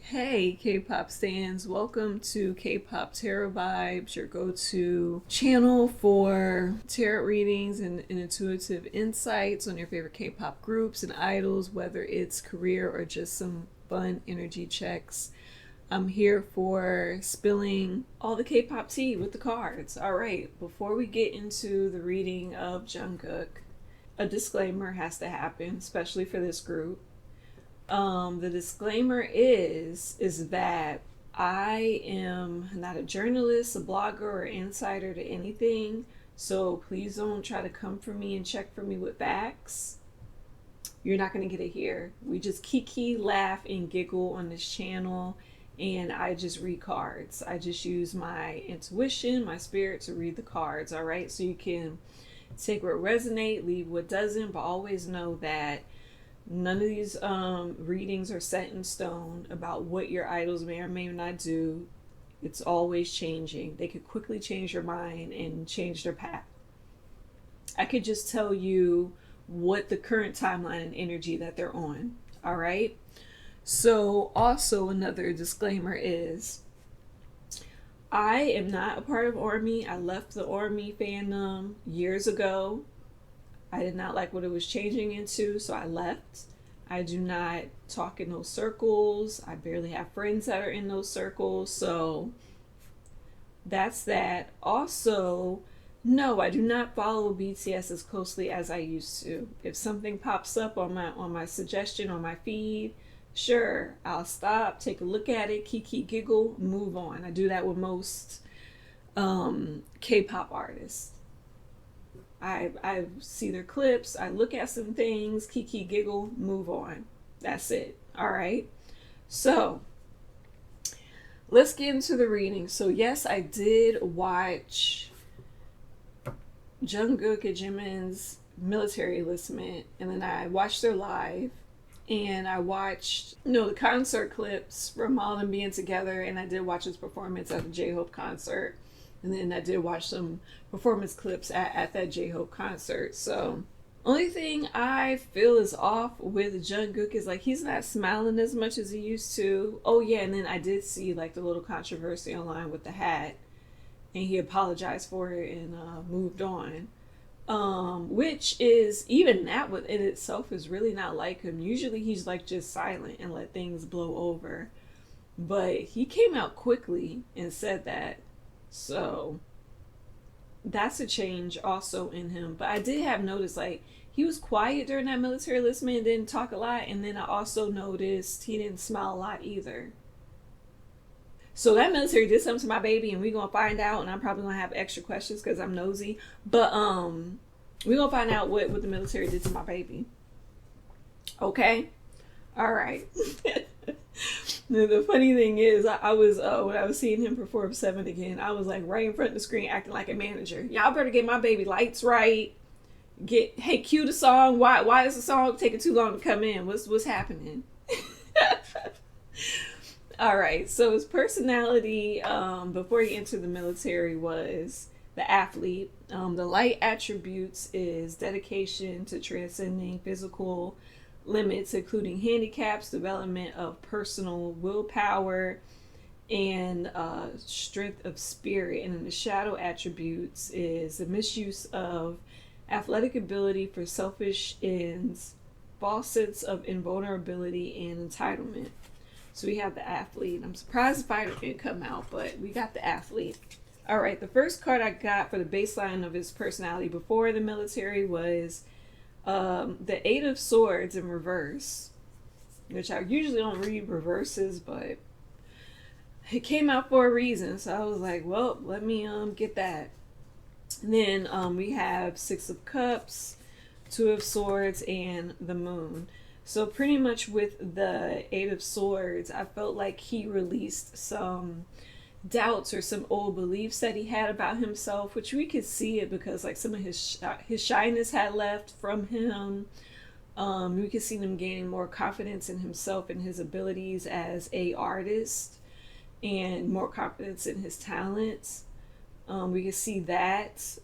Hey, K-pop stands. Welcome to K-pop Tarot Vibes, your go-to channel for tarot readings and intuitive insights on your favorite K-pop groups and idols, whether it's career or just some fun energy checks. I'm here for spilling all the K-pop tea with the cards. All right, before we get into the reading of Jungkook, a disclaimer has to happen, especially for this group. The disclaimer is that I am not a journalist, a blogger, or insider to anything. So please don't try to come for me and check for me with facts. You're not going to get it here. We just kiki, laugh, and giggle on this channel. And I just read cards. I just use my intuition, my spirit to read the cards. All right. So you can take what resonate, leave what doesn't, but always know that none of these readings are set in stone about what your idols may or may not do. It's always changing. They could quickly change your mind and change their path. I could just tell you what the current timeline and energy that they're on. All right. So also another disclaimer is I am not a part of Army. I left the Army fandom years ago. I did not like what it was changing into, so I left. I do not talk in those circles. I barely have friends that are in those circles, so that's that. Also, no, I do not follow BTS as closely as I used to. If something pops up on my suggestion on my feed, sure, I'll stop, take a look at it, kiki, giggle, move on. I do that with most K-pop artists. I see their clips, I look at some things, kiki, giggle, move on. That's it. All right. So let's get into the reading. So yes, I did watch Jungkook and Jimin's military enlistment, and then I watched their live, and I watched the concert clips from all of them being together, and I did watch his performance at the J-Hope concert. And then I did watch some performance clips at that J-Hope concert. So only thing I feel is off with Jungkook is like he's not smiling as much as he used to. Oh yeah, and then I did see like the little controversy online with the hat, and he apologized for it and moved on. Which is, even that within itself is really not like him. Usually he's like just silent and let things blow over. But he came out quickly and said that. So that's a change also in him. But I did have noticed like he was quiet during that military enlistment and didn't talk a lot. And then I also noticed he didn't smile a lot either. So that military did something to my baby, and we're gonna find out. And I'm probably gonna have extra questions because I'm nosy. But we're gonna find out what the military did to my baby. Okay? All right. The funny thing is, I was when I was seeing him perform Seven again, I was like right in front of the screen acting like a manager. Y'all better get my baby lights right. Hey, cue the song. Why is the song taking too long to come in? What's happening? All right. So his personality before he entered the military was the athlete. The light attributes is dedication to transcending physical limits, including handicaps, development of personal willpower, and strength of spirit. And then the shadow attributes is the misuse of athletic ability for selfish ends, false sense of invulnerability, and entitlement. So we have the athlete. I'm surprised the fighter didn't come out, but we got the athlete. All right, the first card I got for the baseline of his personality before the military was the Eight of Swords in reverse, which I usually don't read reverses, but it came out for a reason. So I was like, well, let me get that. And then we have Six of Cups, Two of Swords, and the Moon. So pretty much with the Eight of Swords, I felt like he released some doubts or some old beliefs that he had about himself, which we could see it because like some of his shyness had left from him. We could see him gaining more confidence in himself and his abilities as a artist, and more confidence in his talents. We could see that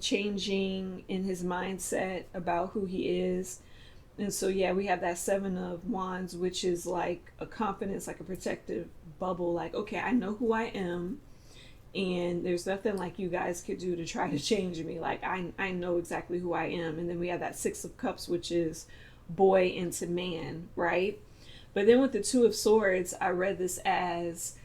changing in his mindset about who he is. And so, yeah, we have that Seven of Wands, which is like a confidence, like a protective bubble. Like, okay, I know who I am, and there's nothing like you guys could do to try to change me. Like, I know exactly who I am. And then we have that Six of Cups, which is boy into man, right? But then with the Two of Swords, I read this as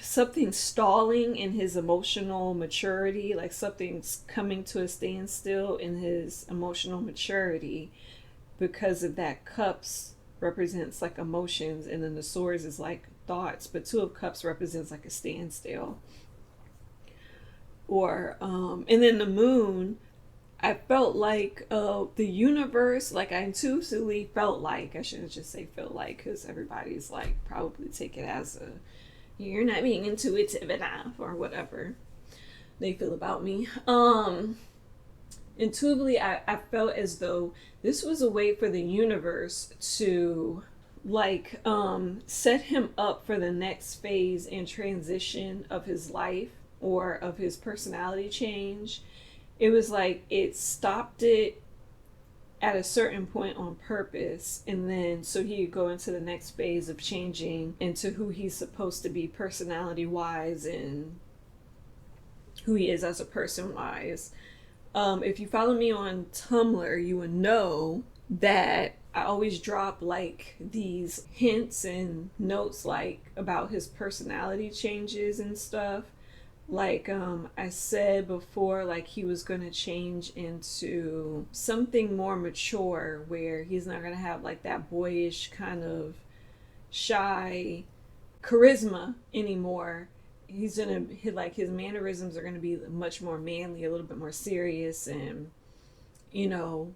something stalling in his emotional maturity, like something's coming to a standstill in his emotional maturity because of that. Cups represents like emotions, and then the swords is like thoughts, but Two of Cups represents like a standstill. Or and then the moon, I felt like the universe, like I intuitively felt like, I shouldn't just say felt like, because everybody's like probably take it as a, you're not being intuitive enough or whatever they feel about me. Intuitively, I felt as though this was a way for the universe to like set him up for the next phase and transition of his life or of his personality change. It was like it stopped it at a certain point on purpose, and then so he could go into the next phase of changing into who he's supposed to be personality wise and who he is as a person wise. If you follow me on Tumblr, you would know that I always drop like these hints and notes like about his personality changes and stuff. Like I said before, like he was going to change into something more mature where he's not going to have like that boyish kind of shy charisma anymore. He's gonna like his mannerisms are gonna be much more manly, a little bit more serious, and you know,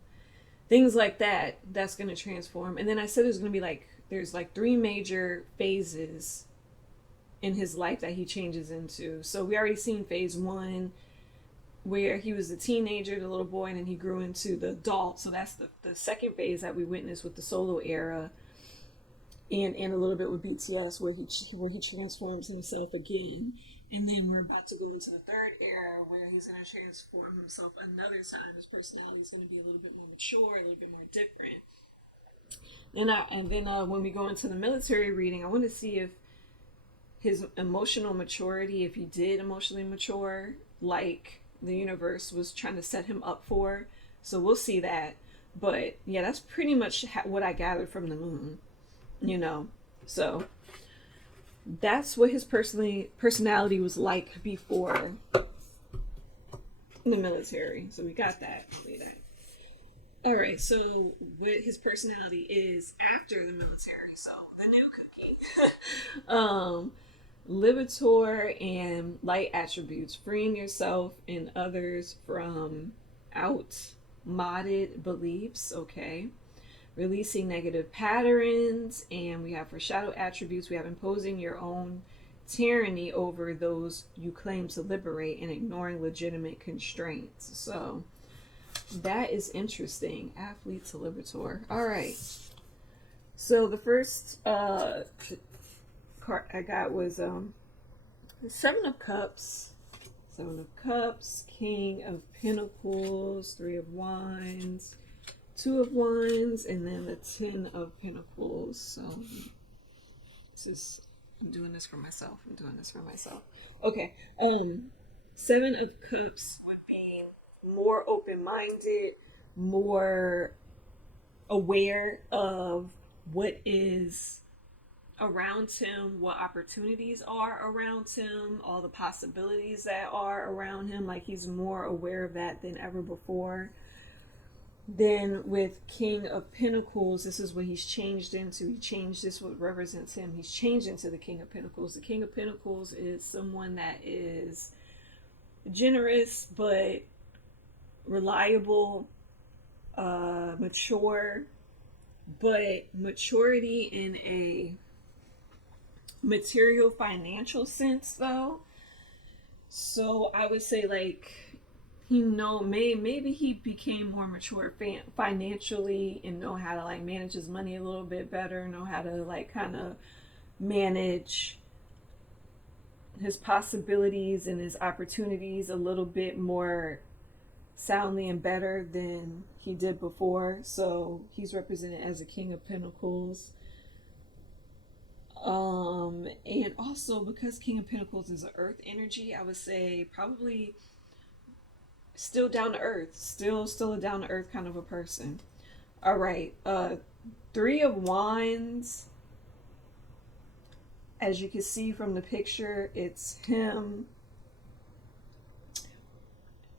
things like that. That's gonna transform. And then I said there's like three major phases in his life that he changes into. So we already seen phase one where he was a teenager, the little boy, and then he grew into the adult. So that's the second phase that we witnessed with the solo era, and a little bit with BTS where he transforms himself again. And then we're about to go into the third era where he's going to transform himself another time. His personality is going to be a little bit more mature, a little bit more different. And then when we go into the military reading, I want to see if his emotional maturity, if he did emotionally mature, like the universe was trying to set him up for. So we'll see that. But yeah, that's pretty much what I gathered from the moon, you know. So that's what his personality was like before in the military. So we got that. All right, so what his personality is after the military. So the new cookie. Liberator and light attributes, freeing yourself and others from outmoded beliefs. Okay. Releasing negative patterns, and we have for shadow attributes, we have imposing your own tyranny over those you claim to liberate and ignoring legitimate constraints. So that is interesting. Athlete to liberator. All right. So the first card I got was Seven of Cups. Seven of Cups, King of Pentacles, Three of Wands, Two of Wands, and then the Ten of Pentacles. So this is, I'm doing this for myself. Okay. Seven of Cups would be more open-minded, more aware of what is around him, what opportunities are around him, all the possibilities that are around him. Like he's more aware of that than ever before. Then with King of Pentacles, this is what he's changed into. He changed, this what represents him. He's changed into the King of Pentacles. The King of Pentacles is someone that is generous but reliable, mature, but maturity in a material financial sense though. So I would say like maybe he became more mature financially and know how to like manage his money a little bit better, know how to like kind of manage his possibilities and his opportunities a little bit more soundly and better than he did before. So he's represented as a King of Pentacles. And also because King of Pentacles is an earth energy, I would say probably still down to earth, still a down to earth kind of a person. All right, Three of Wands. As you can see from the picture, it's him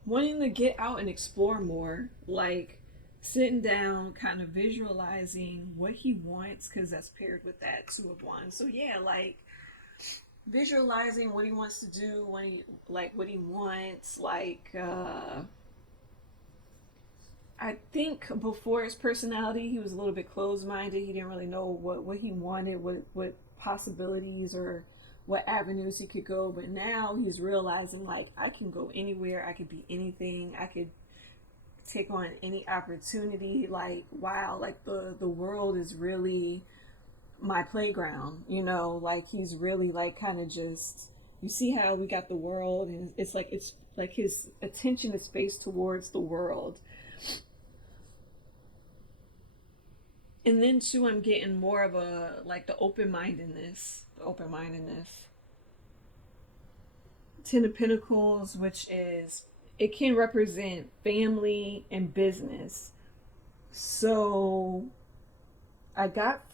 wanting to get out and explore more, like sitting down, kind of visualizing what he wants, because that's paired with that Two of Wands. So yeah, like visualizing what he wants to do, when he like what he wants, like I think before his personality, he was a little bit closed-minded. He didn't really know what he wanted, what possibilities or what avenues he could go. But now he's realizing, like, I can go anywhere. I could be anything. I could take on any opportunity. Like, wow, like the world is really my playground, you know? Like, he's really, like, kind of just, you see how we got the world, and it's like his attention is spaced towards the world. And then too, I'm getting more of a like the open-mindedness. Ten of Pentacles, which is, it can represent family and business. So I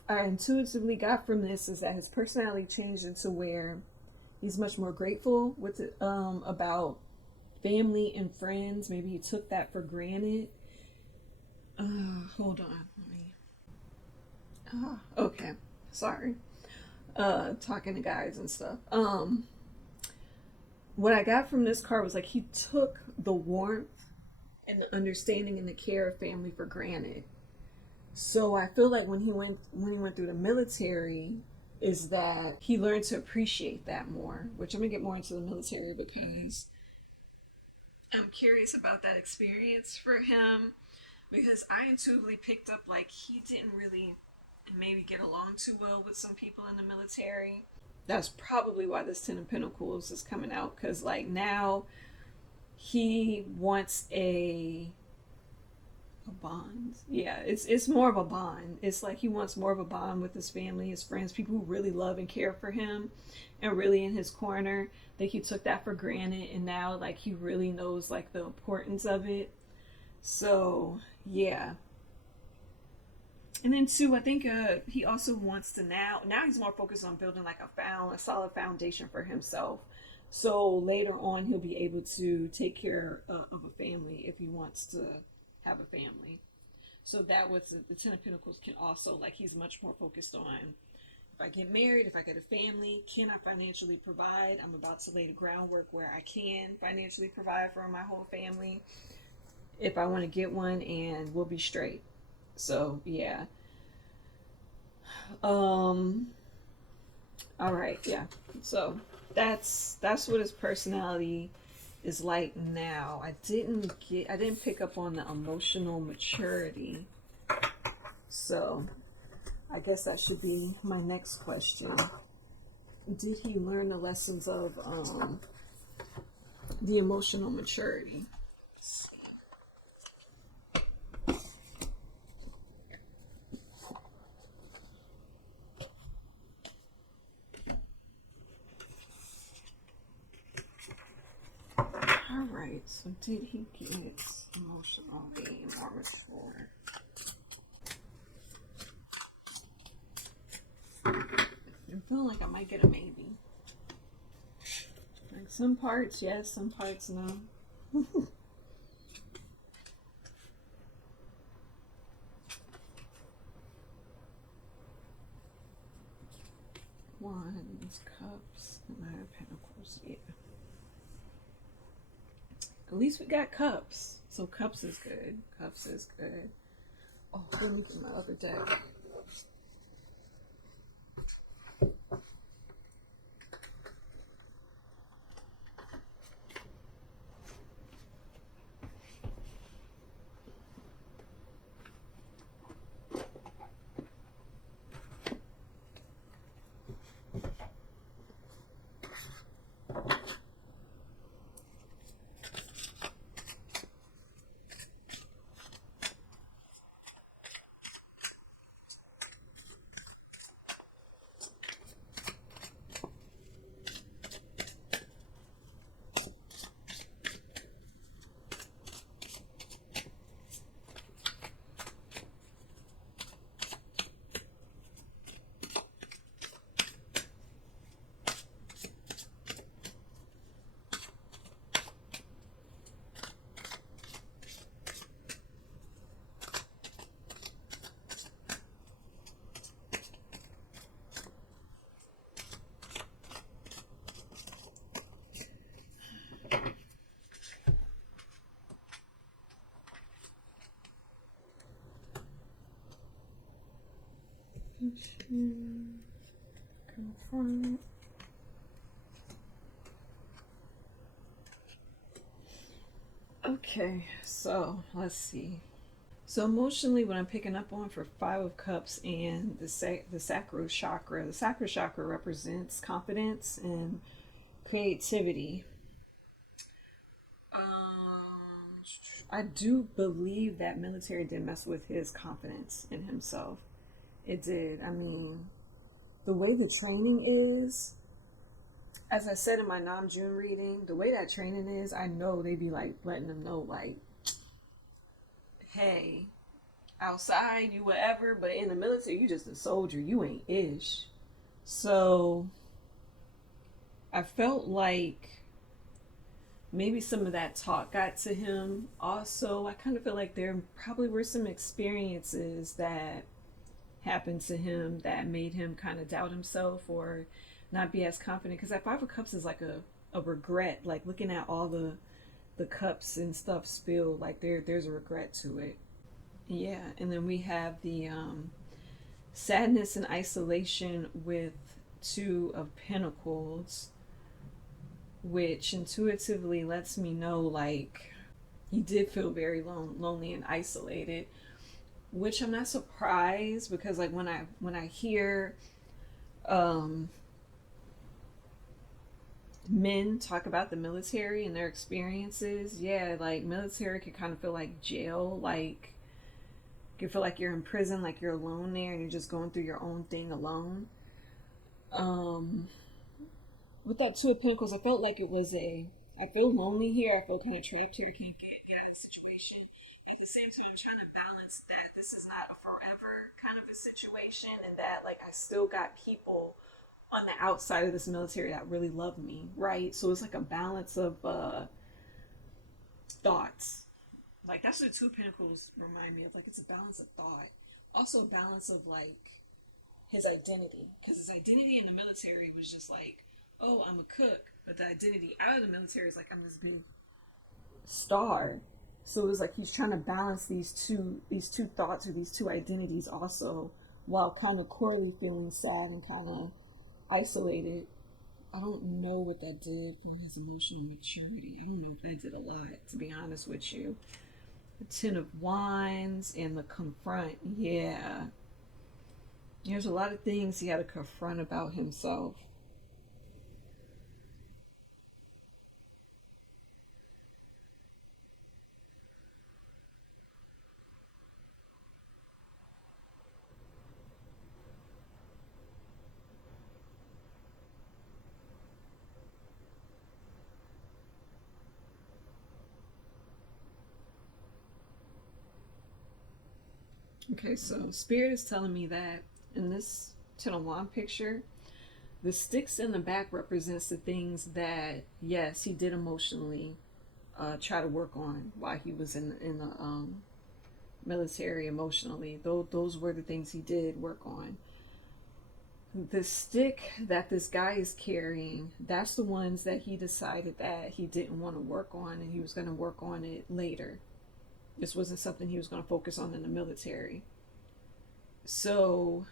intuitively got from this is that his personality changed into where he's much more grateful with it, about family and friends. Maybe he took that for granted. Hold on, let me. Okay, sorry. Talking to guys and stuff. What I got from this card was like he took the warmth and the understanding and the care of family for granted. So I feel like when he went through the military, is that he learned to appreciate that more. Which I'm gonna get more into the military because I'm curious about that experience for him. Because I intuitively picked up like he didn't really maybe get along too well with some people in the military. That's probably why this Ten of Pentacles is coming out, because like now he wants a bond. Yeah, it's more of a bond. It's like he wants more of a bond with his family, his friends, people who really love and care for him and really in his corner. I think he took that for granted, and now like he really knows like the importance of it. So yeah. And then too, I think he also wants to now he's more focused on building like a solid foundation for himself. So later on, he'll be able to take care of a family if he wants to have a family. So that was the Ten of Pentacles can also, like, he's much more focused on, if I get married, if I get a family, can I financially provide? I'm about to lay the groundwork where I can financially provide for my whole family if I want to get one, and we'll be straight. So yeah. All right, yeah. So that's what his personality is like now. I didn't pick up on the emotional maturity. So I guess that should be my next question. Did he learn the lessons of the emotional maturity? Alright, so did he get emotionally more mature? I'm feeling like I might get a maybe. Like some parts yes, some parts no. Wands, Cups, Nine of Pentacles, yeah. At least we got Cups. So Cups is good. Cups is good. Oh, let me get my other deck. Confront. Okay, so let's see. So emotionally, what I'm picking up on for Five of Cups and the sacral chakra, the sacral chakra represents confidence and creativity. I do believe that military did mess with his confidence in himself. It did. I mean, the way the training is, as I said in my Nam June reading, the way that training is, I know they be like letting them know, like, hey, outside you whatever, but in the military you just a soldier. You ain't ish. So I felt like maybe some of that talk got to him. Also, I kind of feel like there probably were some experiences that happened to him that made him kind of doubt himself or not be as confident. Because that Five of Cups is like a regret, like looking at all the cups and stuff spilled, like there's a regret to it. Yeah, and then we have the sadness and isolation with Two of Pentacles, which intuitively lets me know like he did feel very lonely and isolated, which I'm not surprised because like when I hear um, men talk about the military and their experiences, yeah, like military could kind of feel like jail, like you feel like you're in prison, like you're alone there and you're just going through your own thing alone. Um, with that Two of Pentacles, I felt like it was I feel lonely here. I feel kind of trapped here. I can't get out of the situation. At the same time, I'm trying to balance that this is not a forever kind of a situation, and that like I still got people on the outside of this military that really love me, right? So it's like a balance of thoughts. Like that's what Two of Pentacles remind me of. Like it's a balance of thought, also a balance of like his identity, because his identity in the military was just like, oh, I'm a cook, but the identity out of the military is like I'm this big star. So it was like he's trying to balance these two thoughts or these two identities also, while kind of corely feeling sad and kind of isolated. I don't know what that did for his emotional maturity. I don't know if that did a lot, to be honest with you. The Ten of Wands and the confront, yeah. There's a lot of things he had to confront about himself. Okay, so Spirit is telling me that in this Ten of Wands picture, the sticks in the back represents the things that, yes, he did emotionally try to work on while he was in the military emotionally. Those were the things he did work on. The stick that this guy is carrying, that's the ones that he decided that he didn't want to work on and he was going to work on it later. This wasn't something he was going to focus on in the military. So,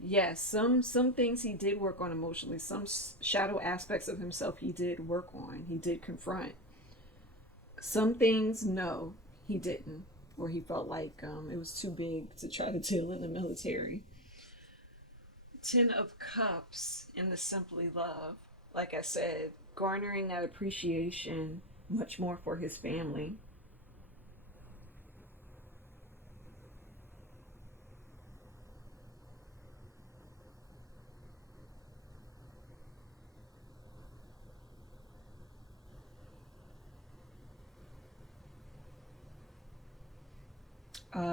yes, some things he did work on emotionally. Some shadow aspects of himself he did work on. He did confront. Some things, no, he didn't, or he felt like it was too big to try to deal in the military. Ten of Cups in the Simply Love, like I said, garnering that appreciation much more for his family.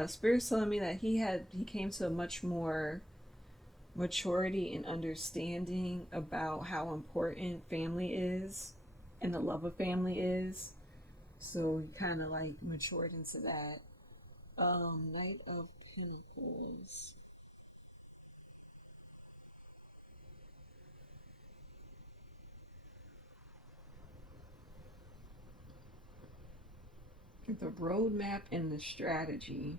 Spirit's telling me that he came to a much more maturity and understanding about how important family is and the love of family is. So he kind of like matured into that. Knight of Pentacles. The roadmap and the strategy.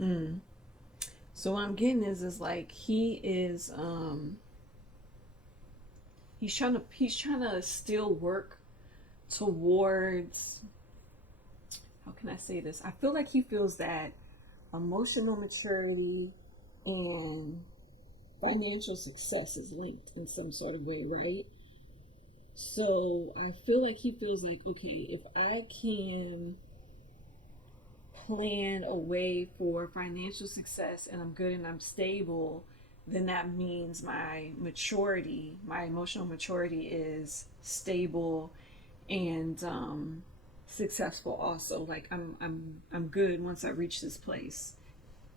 Mm. So what I'm getting is like he's trying to still work towards, how can I say this? I feel like he feels that emotional maturity and financial success is linked in some sort of way, right? So I feel like he feels like, okay, if I can plan a way for financial success and I'm good and I'm stable, then that means my emotional maturity is stable and successful also. Like I'm good once I reach this place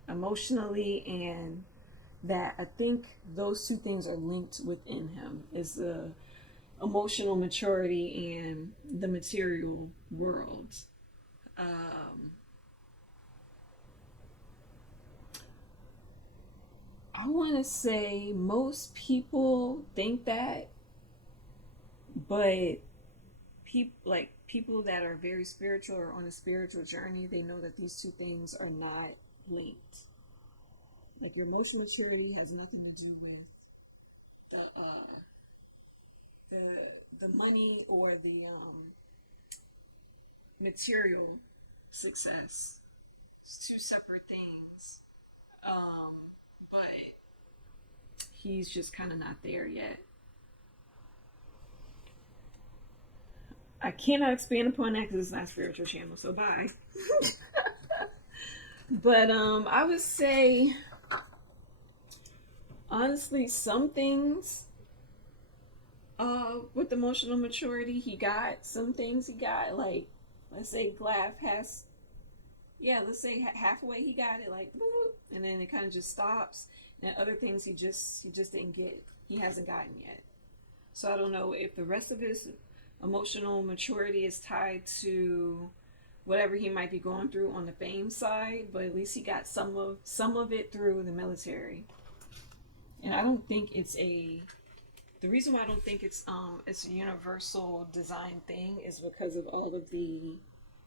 emotionally, and that I think those two things are linked within him, is the emotional maturity and the material world. Um, I want to say most people think that, but people that are very spiritual or on a spiritual journey, they know that these two things are not linked. Like your emotional maturity has nothing to do with the the money or the material success. It's two separate things. But he's just kind of not there yet. I cannot expand upon that because it's not a spiritual channel. So bye. But I would say honestly, some things with emotional maturity, he got some things he got, like let's say glass has, yeah, let's say halfway he got it, like boop, and then it kind of just stops. And other things he just didn't get, he hasn't gotten yet. So I don't know if the rest of his emotional maturity is tied to whatever he might be going through on the fame side, but at least he got some of it through the military. And I don't think it's a the reason why I don't think it's a universal design thing is because of all of the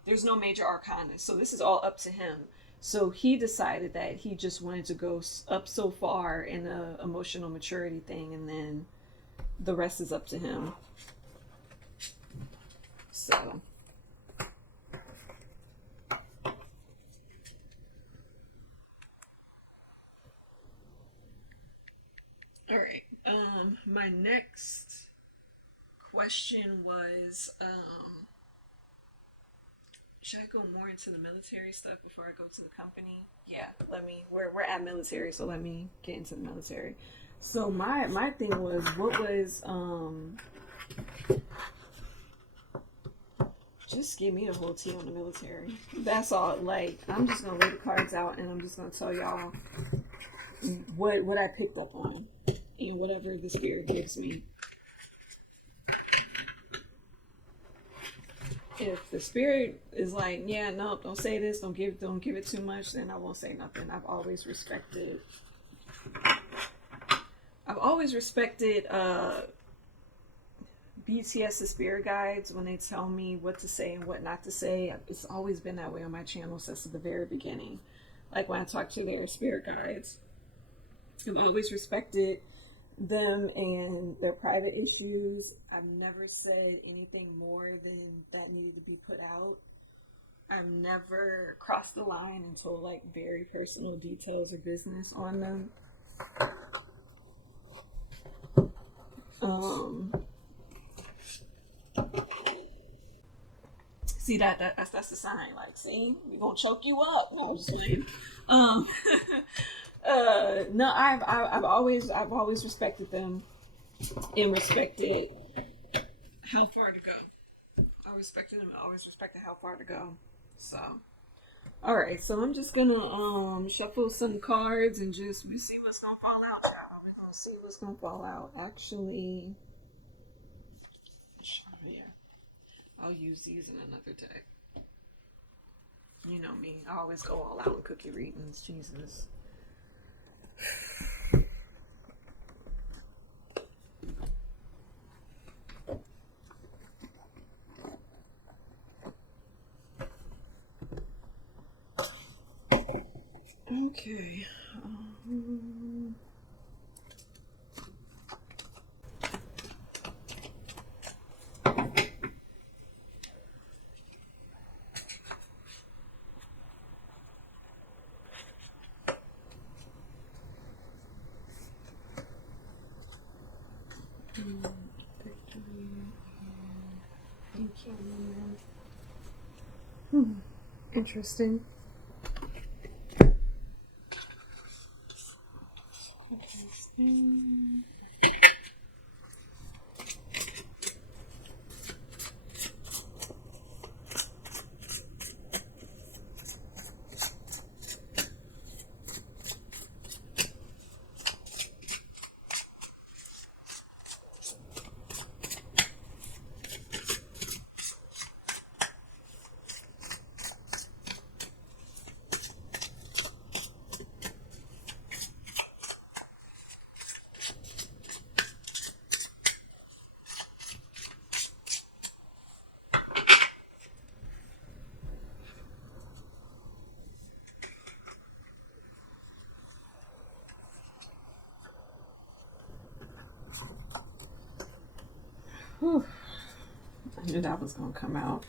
there's no major arcana, so this is all up to him. So he decided that he just wanted to go up so far in the emotional maturity thing, and then the rest is up to him. So all right. My next question was, should I go more into the military stuff before I go to the company? Yeah, we're at military, so let me get into the military. So my thing was, what was just give me the whole tea on the military. That's all. Like I'm just gonna lay the cards out, and I'm just gonna tell y'all what I picked up on, and whatever the spirit gives me. If the spirit is like, yeah, no, don't say this, don't give it too much, then I won't say nothing. I've always respected BTS's spirit guides when they tell me what to say and what not to say. It's always been that way on my channel since the very beginning. Like when I talk to their spirit guides, I've always respected them and their private issues. I've never said anything more than that needed to be put out. I've never crossed the line and told like very personal details or business on them. Um, See that's the sign. Like, see, we're gonna choke you up. No, I'm just kidding. Um, no, I've always respected them and respected how far to go. I respected them. I always respected how far to go. So, all right. So I'm just gonna shuffle some cards and just we see what's gonna fall out, child. We're gonna see what's gonna fall out. Actually, yeah, I'll use these in another deck. You know me. I always go all out in cookie readings. Jesus. Okay. Interesting. Whew. I knew that was going to come out.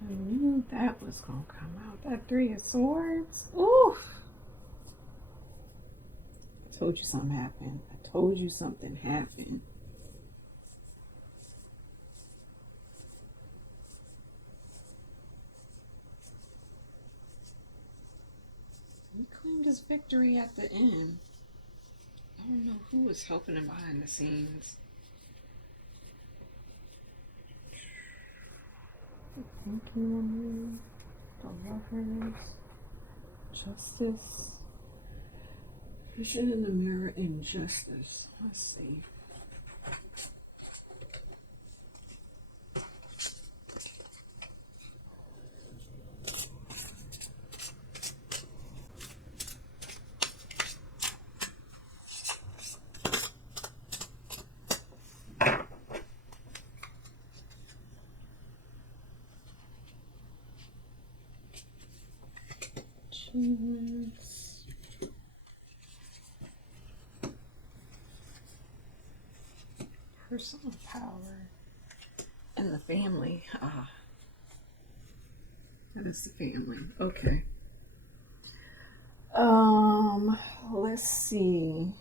I knew that was going to come out. That Three of Swords. Oof. I told you something happened. I told you something happened. He claimed his victory at the end. I don't know who was helping him behind the scenes. Thank you, the lovers, justice, vision in the mirror, injustice. Let's see. Achievements. Personal power. And the family. Ah. That is the family. Okay. Let's see.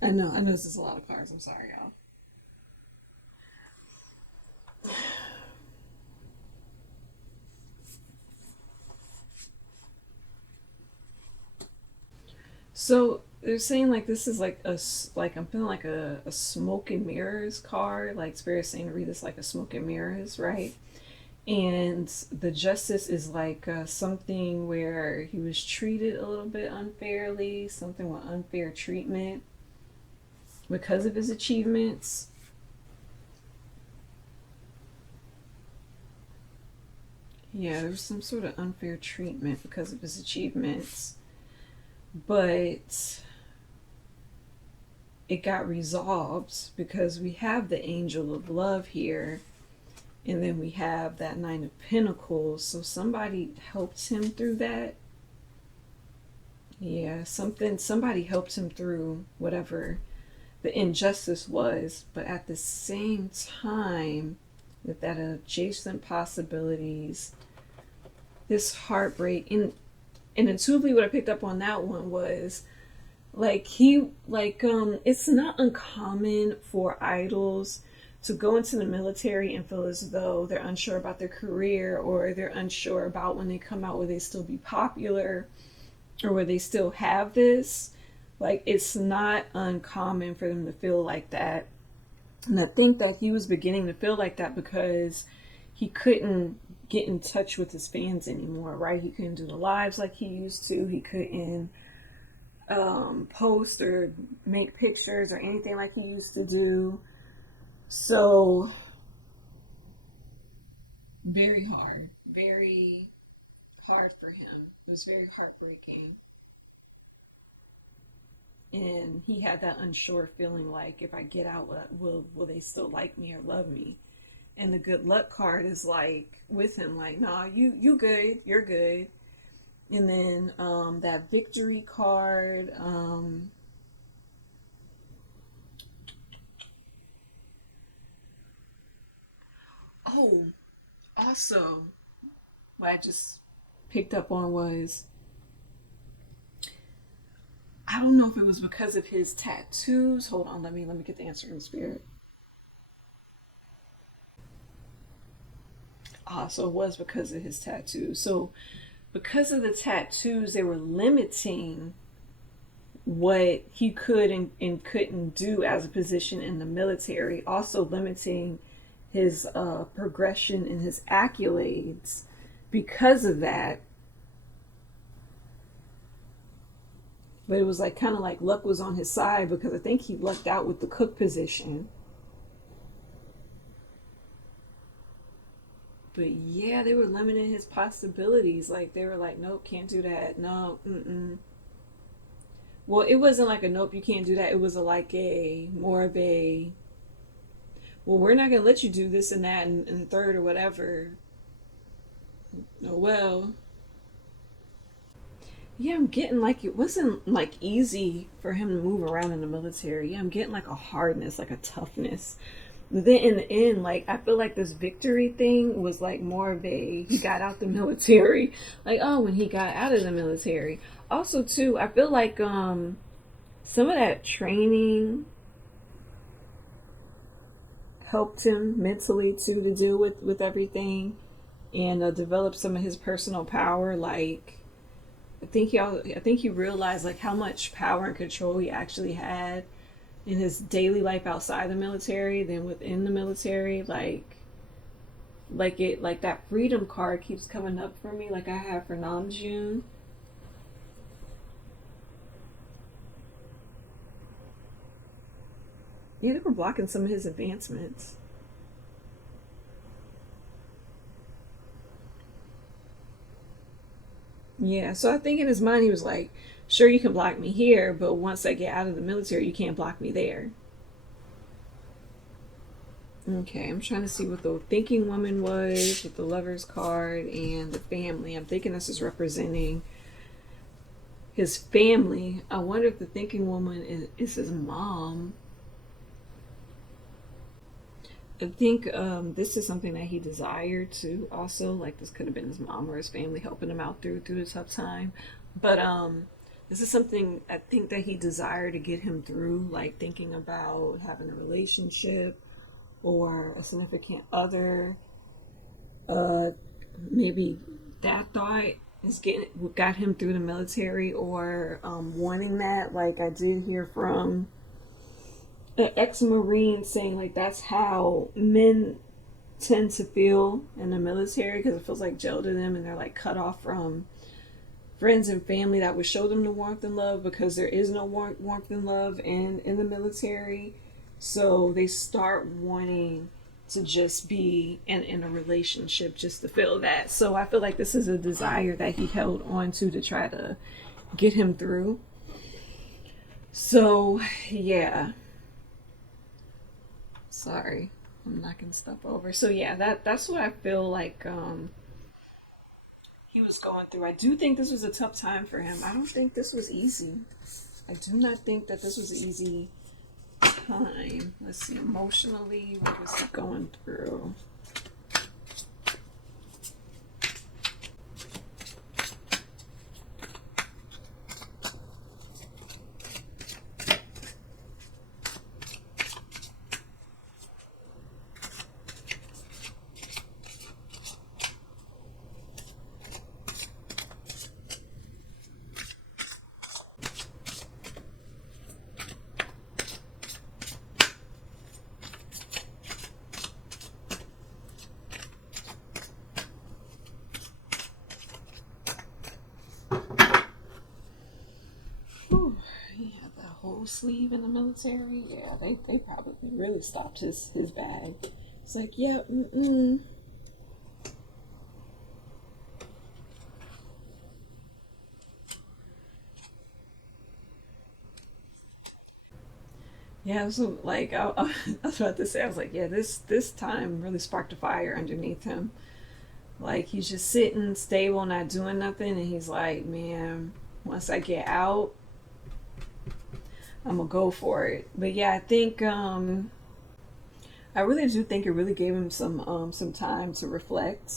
I know this is a lot of cards. I'm sorry, y'all. So they're saying like this is like I'm feeling like a smoke and mirrors card. Like Spirit's saying to read this like a smoke and mirrors, right? And the justice is like something where he was treated a little bit unfairly, something with unfair treatment because of his achievements. Yeah, there was some sort of unfair treatment because of his achievements. But it got resolved because we have the Angel of Love here, and then we have that Nine of Pentacles. So somebody helped him through that. Yeah, somebody helped him through whatever the injustice was, but at the same time, with that adjacent possibilities, this heartbreak, and intuitively what I picked up on that one was like it's not uncommon for idols to go into the military and feel as though they're unsure about their career, or they're unsure about when they come out will they still be popular, or will they still have this. Like, it's not uncommon for them to feel like that. And I think that he was beginning to feel like that because he couldn't get in touch with his fans anymore, right? He couldn't do the lives like he used to. He couldn't post or make pictures or anything like he used to do. So, very hard for him. It was very heartbreaking. and he had that unsure feeling like, if I get out, will they still like me or love me? And the good luck card is like with him, like, nah, you good, you're good. And then that victory card, oh, also what I just picked up on was, I don't know if it was because of his tattoos. Hold on, let me get the answer in spirit. Ah, so it was because of his tattoos. So because of the tattoos, they were limiting what he could and couldn't do as a position in the military, also limiting his progression and his accolades because of that. But it was like kind of like luck was on his side, because I think he lucked out with the cook position. But yeah, they were limiting his possibilities. Like they were like, nope, can't do that. No, mm-mm. Well, it wasn't like a nope, you can't do that. It was a like a more of a, well, we're not gonna let you do this and that and the third or whatever. Oh well. Yeah, I'm getting like it wasn't like easy for him to move around in the military. Yeah, I'm getting like a hardness, like a toughness. Then in the end, like I feel like this victory thing was like more of a, he got out the military. Like, oh, when he got out of the military. Also too, I feel like some of that training helped him mentally too to deal with everything, and develop some of his personal power. Like I think he realized like how much power and control he actually had in his daily life outside the military than within the military. Like that freedom card keeps coming up for me, like I have for Namjoon. Yeah, they were blocking some of his advancements. Yeah, so I think in his mind he was like, sure, you can block me here, but once I get out of the military, you can't block me there. Okay, I'm trying to see what the thinking woman was with the lover's card and the family. I'm thinking this is representing his family. I wonder if the thinking woman is his mom. I think this is something that he desired to also, like this could have been his mom or his family helping him out through the tough time. But this is something I think that he desired to get him through, like thinking about having a relationship or a significant other. Uh, Maybe that thought is getting what got him through the military, or wanting that. Like I did hear from an ex-marine saying like that's how men tend to feel in the military, because it feels like jail to them, and they're like cut off from friends and family that would show them the warmth and love, because there is no warmth and love in the military. So they start wanting to just be in a relationship just to feel that. So I feel like this is a desire that he held on to try to get him through. So yeah, sorry, I'm knocking stuff over. So yeah, that's what I feel like he was going through. I do think this was a tough time for him. I don't think this was easy. I do not think that this was an easy time. Let's see, emotionally, what was he going through? Whew, he had that whole sleeve in the military. Yeah, they probably really stopped his bag. It's like, yeah, mm-mm. Yeah, so like I was about to say, I was like, yeah, this time really sparked a fire underneath him. Like he's just sitting stable, not doing nothing, and he's like, man, once I get out, I'm gonna go for it. But yeah, I think I really do think it really gave him some time to reflect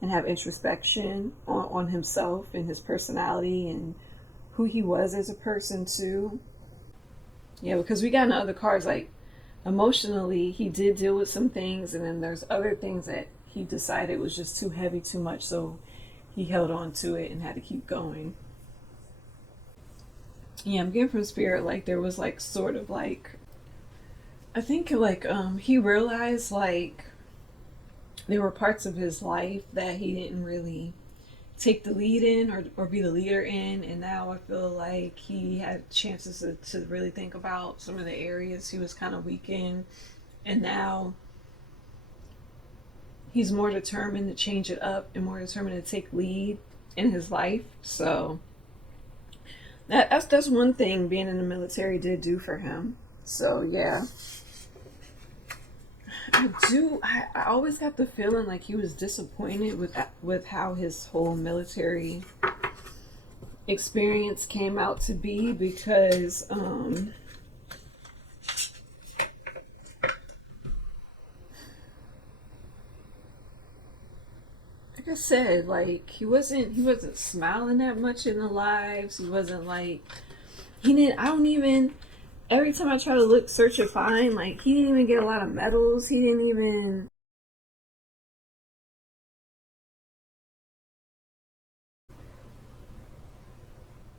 and have introspection on himself and his personality and who he was as a person too. Yeah, because we got in other cards like emotionally he did deal with some things, and then there's other things that he decided was just too heavy, too much, so he held on to it and had to keep going. Yeah, I'm getting from spirit like there was like sort of like I think like he realized like there were parts of his life that he didn't really take the lead in or be the leader in, and now I feel like he had chances to really think about some of the areas he was kind of weak in, and now he's more determined to change it up and more determined to take lead in his life. So that's one thing being in the military did do for him. So yeah, I always got the feeling like he was disappointed with how his whole military experience came out to be because like I said, like he wasn't smiling that much in the lives. He wasn't like he didn't. I don't even. Every time I try to look, search, and find, like he didn't even get a lot of medals. He didn't even.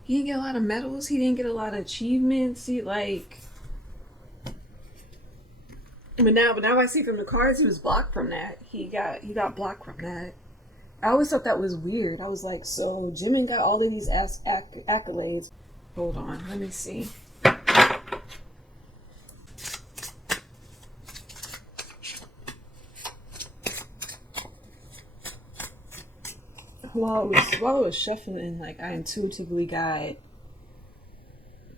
He didn't get a lot of medals. He didn't get a lot of achievements. He like. But now I see from the cards he was blocked from that. He got blocked from that. I always thought that was weird. I was like, so Jimin got all of these accolades. Hold on, let me see. While I was shuffling, like I intuitively got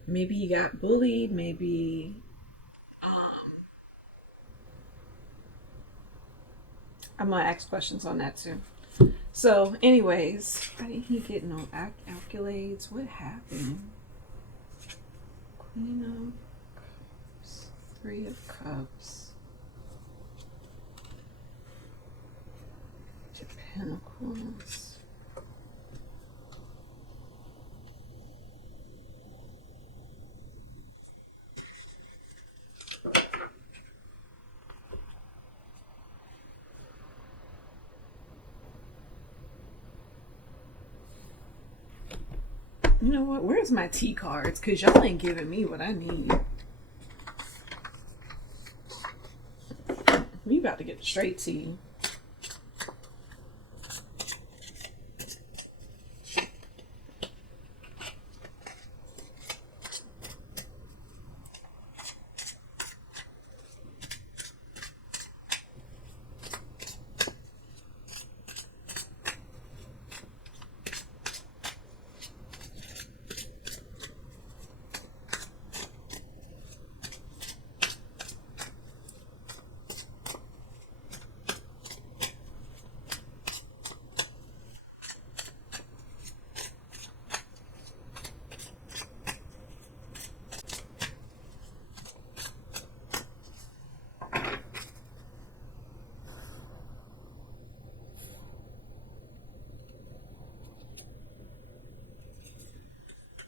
maybe he got bullied, maybe um I'm gonna ask questions on that too. So, anyways, why didn't he get no accolades? What happened? Queen of Cups, Three of Cups, Two of Pentacles. You know what? Where's my T cards? Because y'all ain't giving me what I need. We about to get straight T.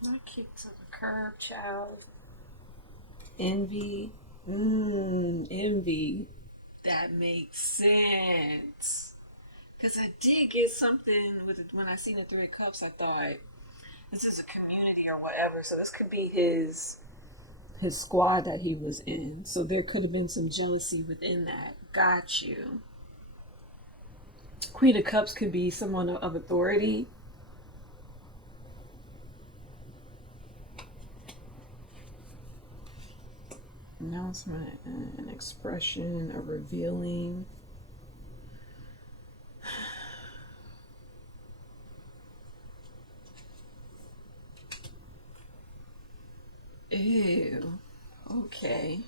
My kicked to the curb, child. Envy. Envy. That makes sense. Because I did get something with it when I seen the Three of Cups. I thought this is a community or whatever, so this could be his squad that he was in. So there could have been some jealousy within that. Got you. Queen of Cups could be someone of authority. Announcement, an expression, a revealing. Ew. Oh Okay.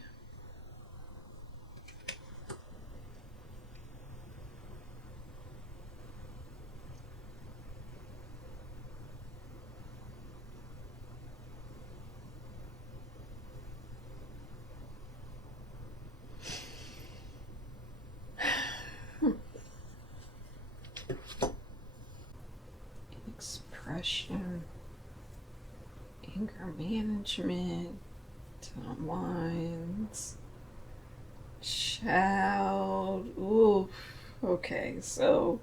Expression, anger management, timelines, child. Ooh. Okay, so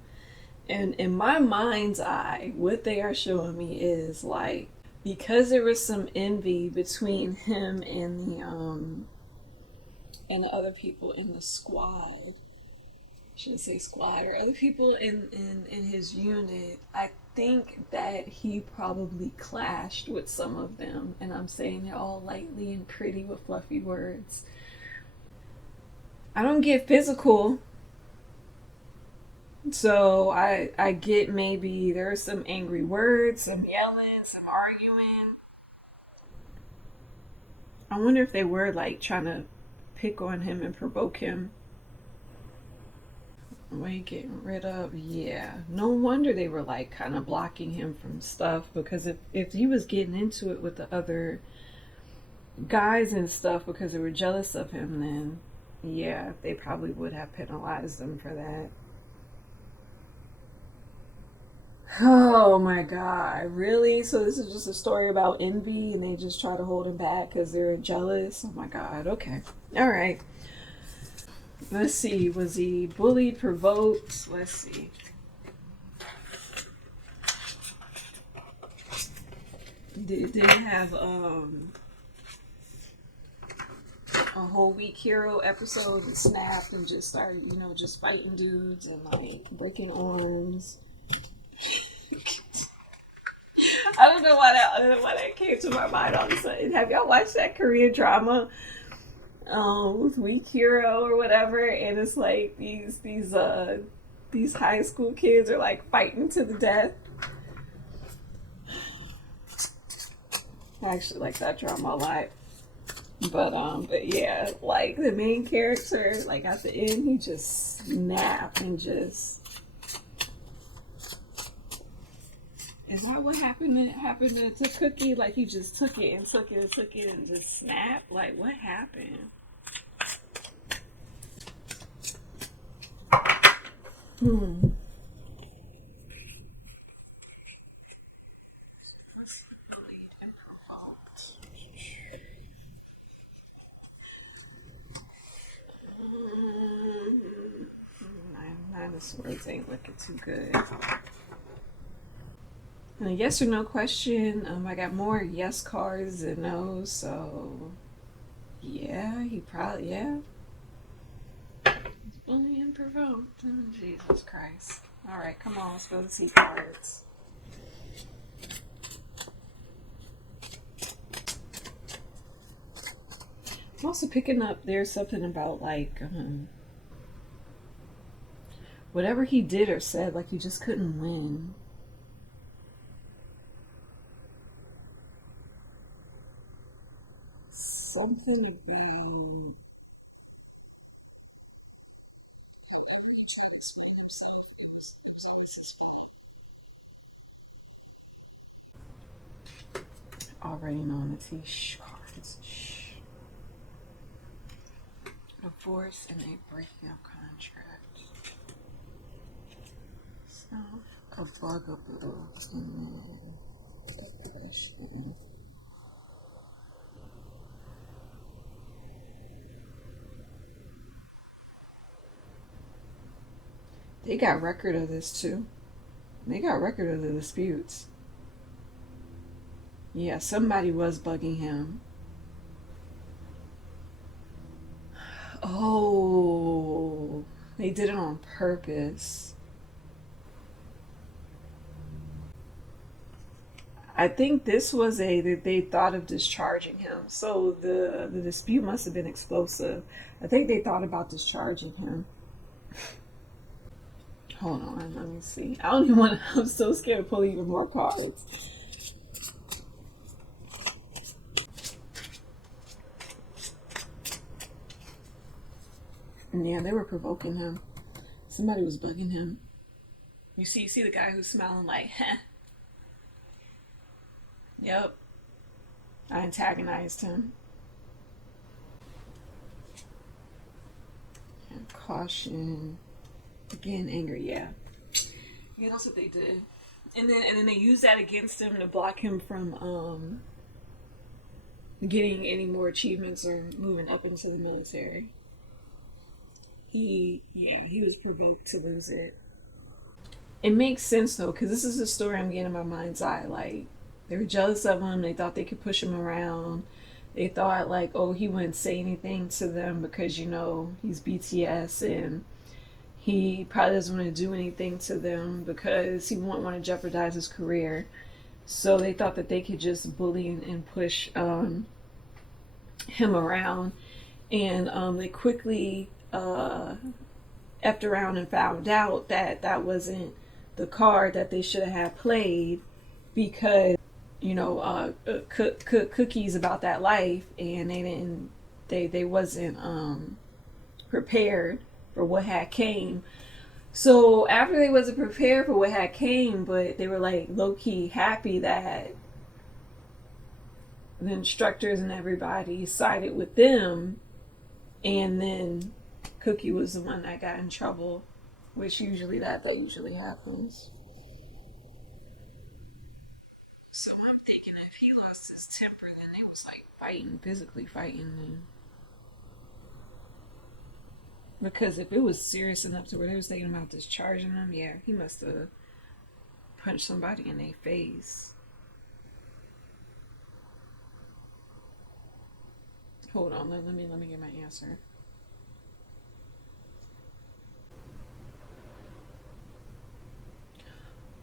in my mind's eye, what they are showing me is like, because there was some envy between him and the other people in the squad. Shouldn't say squad, or other people in his unit. I think that he probably clashed with some of them, and I'm saying it all lightly and pretty with fluffy words. I don't get physical, so I get maybe there's some angry words, some yelling, some arguing. I wonder if they were like trying to pick on him and provoke him. Way getting rid of, yeah. No wonder they were like kind of blocking him from stuff, because if he was getting into it with the other guys and stuff because they were jealous of him, then yeah, they probably would have penalized him for that. Oh my god, really? So this is just a story about envy and they just try to hold him back because they're jealous? Oh my god, okay. All right. Let's see. Was he bullied, provoked? Let's see. Did it have a whole weak hero episode that snapped and just started, just fighting dudes and like breaking arms? I don't know why that came to my mind all of a sudden. Have y'all watched that Korean drama? With Weak Hero or whatever, and it's like these high school kids are like fighting to the death. I actually like that drama a lot. But yeah, like the main character, like at the end, he just snapped and just. Is that what happened to Cookie? Like he just took it and took it and took it and just snapped? Like what happened? Hmm. What's the bullied and provoked? Nine of Swords ain't looking too good. And a yes or no question. I got more yes cards than no, so yeah, he probably yeah. He's bullied and provoked. Oh, Jesus Christ! All right, come on, let's go to C cards. I'm also picking up there's something about like whatever he did or said, like he just couldn't win. Something about already knowing the T cards. Divorce and a breaking up contract. So a bugaboo and then depression. They got record of this too. They got record of the disputes. Yeah, somebody was bugging him. Oh, they did it on purpose. I think this was that they thought of discharging him. So the dispute must have been explosive. I think they thought about discharging him. Hold on, let me see. I don't even want to, I'm so scared to pull even more cards. Yeah, they were provoking him. Somebody was bugging him. You see the guy who's smiling like, heh. Yep. I antagonized him. And caution. Again, anger, yeah. Yeah, that's what they did. And then they used that against him to block him from getting any more achievements or moving up into the military. He was provoked to lose it. It makes sense though, because this is the story I'm getting in my mind's eye. Like, they were jealous of him. They thought they could push him around. They thought like, oh, he wouldn't say anything to them because he's BTS and he probably doesn't want to do anything to them because he won't want to jeopardize his career. So they thought that they could just bully and push him around, and they quickly effed around and found out that that wasn't the card that they should have had played, because cookies about that life, and they wasn't prepared for what had came. So after they wasn't prepared for what had came, but they were like low-key happy that the instructors and everybody sided with them, and then Cookie was the one that got in trouble, which that usually happens. So I'm thinking if he lost his temper, then they was like fighting, physically fighting then. Because if it was serious enough to where they was thinking about discharging him, yeah, he must have punched somebody in their face. Hold on, let me get my answer.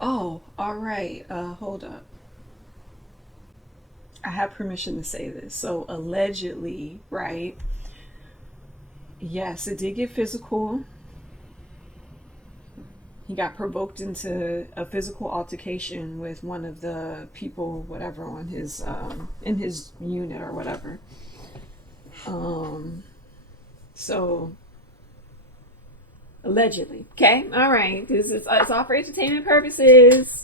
Oh, all right. Hold up. I have permission to say this. So allegedly, right? Yes, it did get physical. He got provoked into a physical altercation with one of the people, whatever, on his in his unit or whatever. Um, so allegedly, okay, all right. This is it's all for entertainment purposes.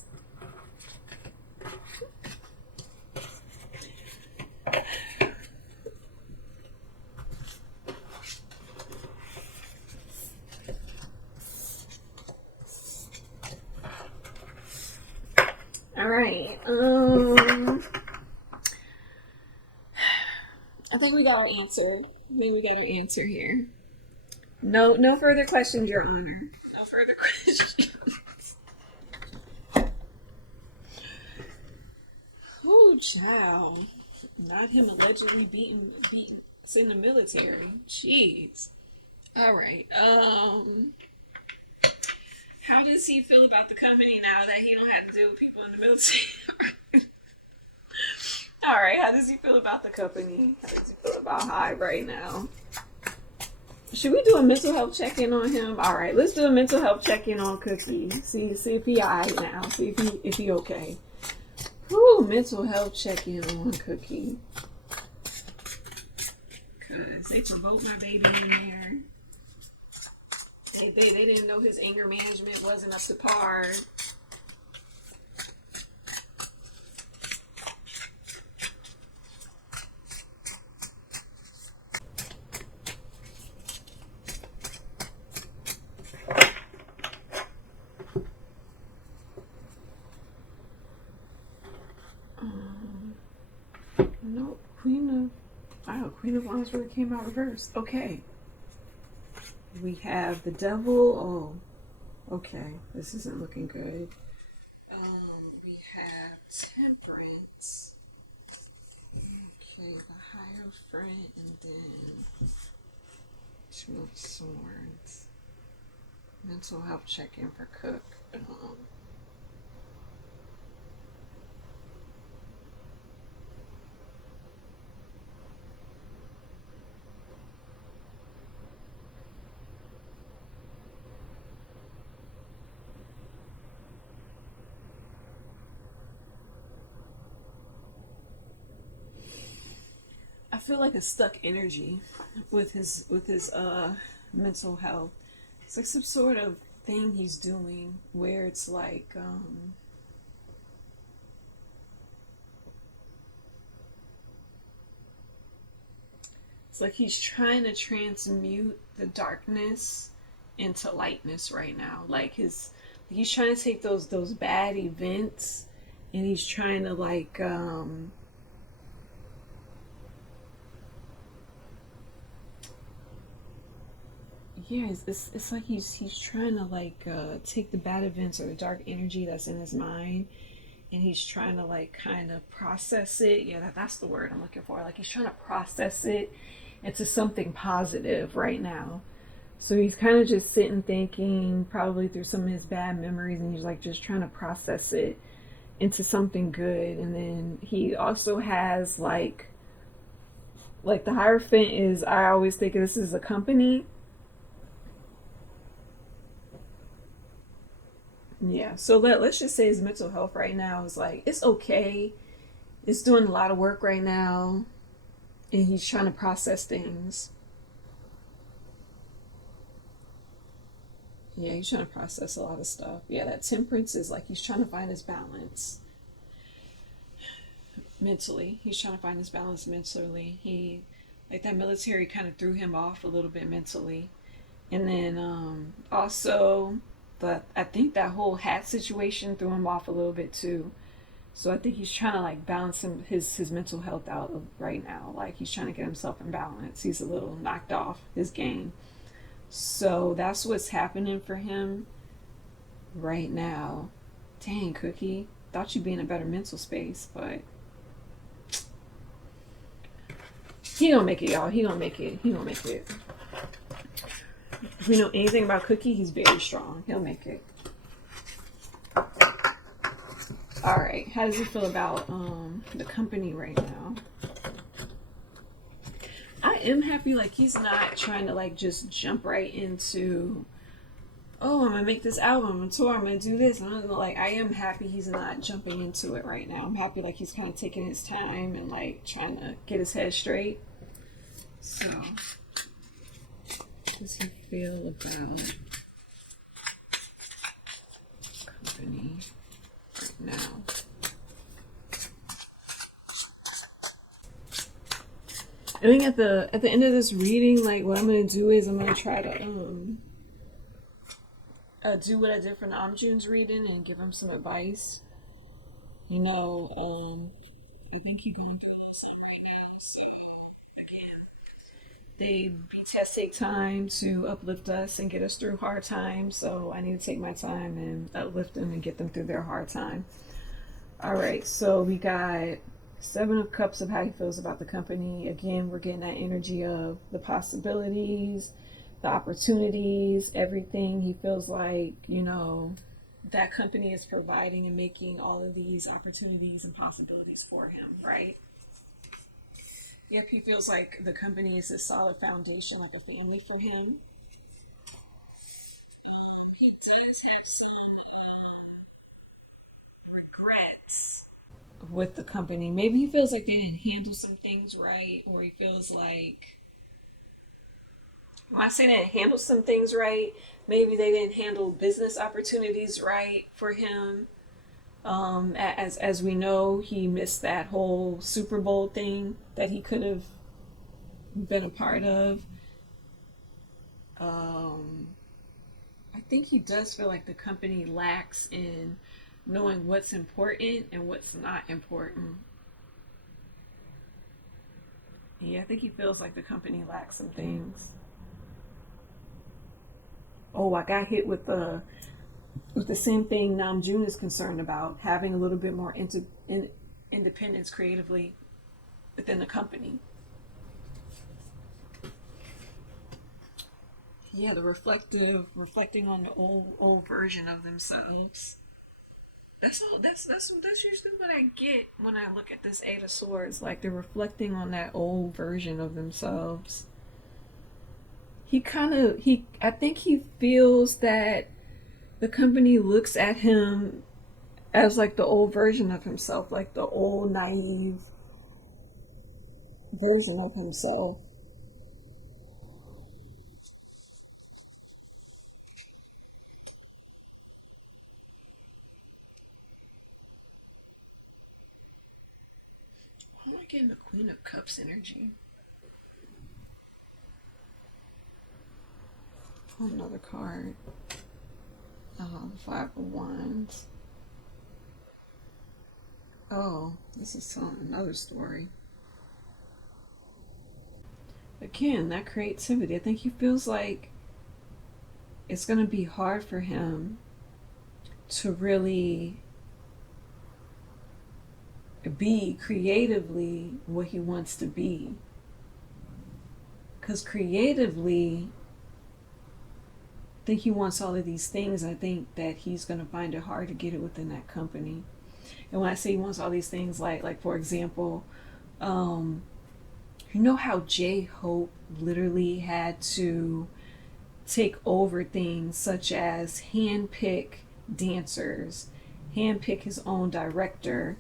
All right. I think we got an answer. I think we got an answer here. No, no further questions, Your Honor. No further questions. Oh, child. Not him allegedly beating us in the military. Jeez. All right. How does he feel about the company now that he don't have to deal with people in the military? All right. How does he feel about the company? How does he feel about Hive right now? Should we do a mental health check-in on him? All right, let's do a mental health check-in on Cookie. See if he alright now. See if he okay. Ooh, mental health check-in on Cookie. Cause they provoked my baby in there. They didn't know his anger management wasn't up to par. No, Queen of Wands really came out reversed. Okay. We have the devil. Oh, okay. This isn't looking good. We have temperance. Okay, the Hierophant, and then Two of Swords. Mental health check-in for Cook. I feel like a stuck energy with his mental health. It's like some sort of thing he's doing where it's like it's like he's trying to transmute the darkness into lightness right now. Like he's trying to take those bad events and he's trying to like yeah, it's like he's trying to like take the bad events or the dark energy that's in his mind and he's trying to like kind of process it. Yeah, that's the word I'm looking for. Like he's trying to process it into something positive right now. So he's kind of just sitting thinking probably through some of his bad memories and he's like just trying to process it into something good. And then he also has like the Hierophant is, I always think of this as a company. Yeah, so let's just say his mental health right now is like it's okay. It's doing a lot of work right now, and he's trying to process things. Yeah, he's trying to process a lot of stuff. Yeah, that Temperance is like he's trying to find his balance mentally. He's trying to find his balance mentally. He like that military kind of threw him off a little bit mentally, and then also the I think that whole hat situation threw him off a little bit too. So I think he's trying to like balance his mental health out right now. Like he's trying to get himself in balance. He's a little knocked off his game. So that's what's happening for him right now. Dang, Cookie. Thought you'd be in a better mental space, but he gonna make it, y'all. He gonna make it. He gonna make it. If we know anything about Cookie, he's very strong. He'll make it. All right. How does he feel about the company right now? I am happy. Like he's not trying to like just jump right into. Oh, I'm gonna make this album. I'm gonna tour. I'm gonna do this. I don't know. Like I am happy he's not jumping into it right now. I'm happy like he's kind of taking his time and like trying to get his head straight. So, how does he feel about company right now? I think at the end of this reading, like what I'm gonna do is I'm gonna try to do what I did for Namjoon's reading and give him some advice. You know, I think he's going through a little something right now, so they BTS take time to uplift us and get us through hard times. So I need to take my time and uplift them and get them through their hard time. All right, so we got Seven of Cups of how he feels about the company. Again, we're getting that energy of the possibilities, the opportunities, everything. He feels like, you know, that company is providing and making all of these opportunities and possibilities for him, right? Yep, he feels like the company is a solid foundation, like a family for him. He does have some regrets with the company. Maybe he feels like they didn't handle some things right, or he feels like when I say they didn't handle some things right, maybe they didn't handle business opportunities right for him. As we know, he missed that whole Super Bowl thing that he could have been a part of. Um, I think he does feel like the company lacks in knowing what's important and what's not important. Yeah, I think he feels like the company lacks some things. Oh, I got hit with the same thing Namjoon is concerned about, having a little bit more independence creatively within the company. Yeah, the reflecting on the old version of themselves. That's usually what I get when I look at this Eight of Swords. Like they're reflecting on that old version of themselves. I think he feels that the company looks at him as like the old version of himself, like the old naive version of himself. Getting the Queen of Cups energy. Pull another card. Five of Wands. Oh, this is telling another story. Again, that creativity. I think he feels like it's going to be hard for him to really be creatively what he wants to be. Because creatively, I think he wants all of these things. I think that he's going to find it hard to get it within that company. And when I say he wants all these things, like for example, you know how J-Hope literally had to take over things such as handpick dancers, handpick his own director,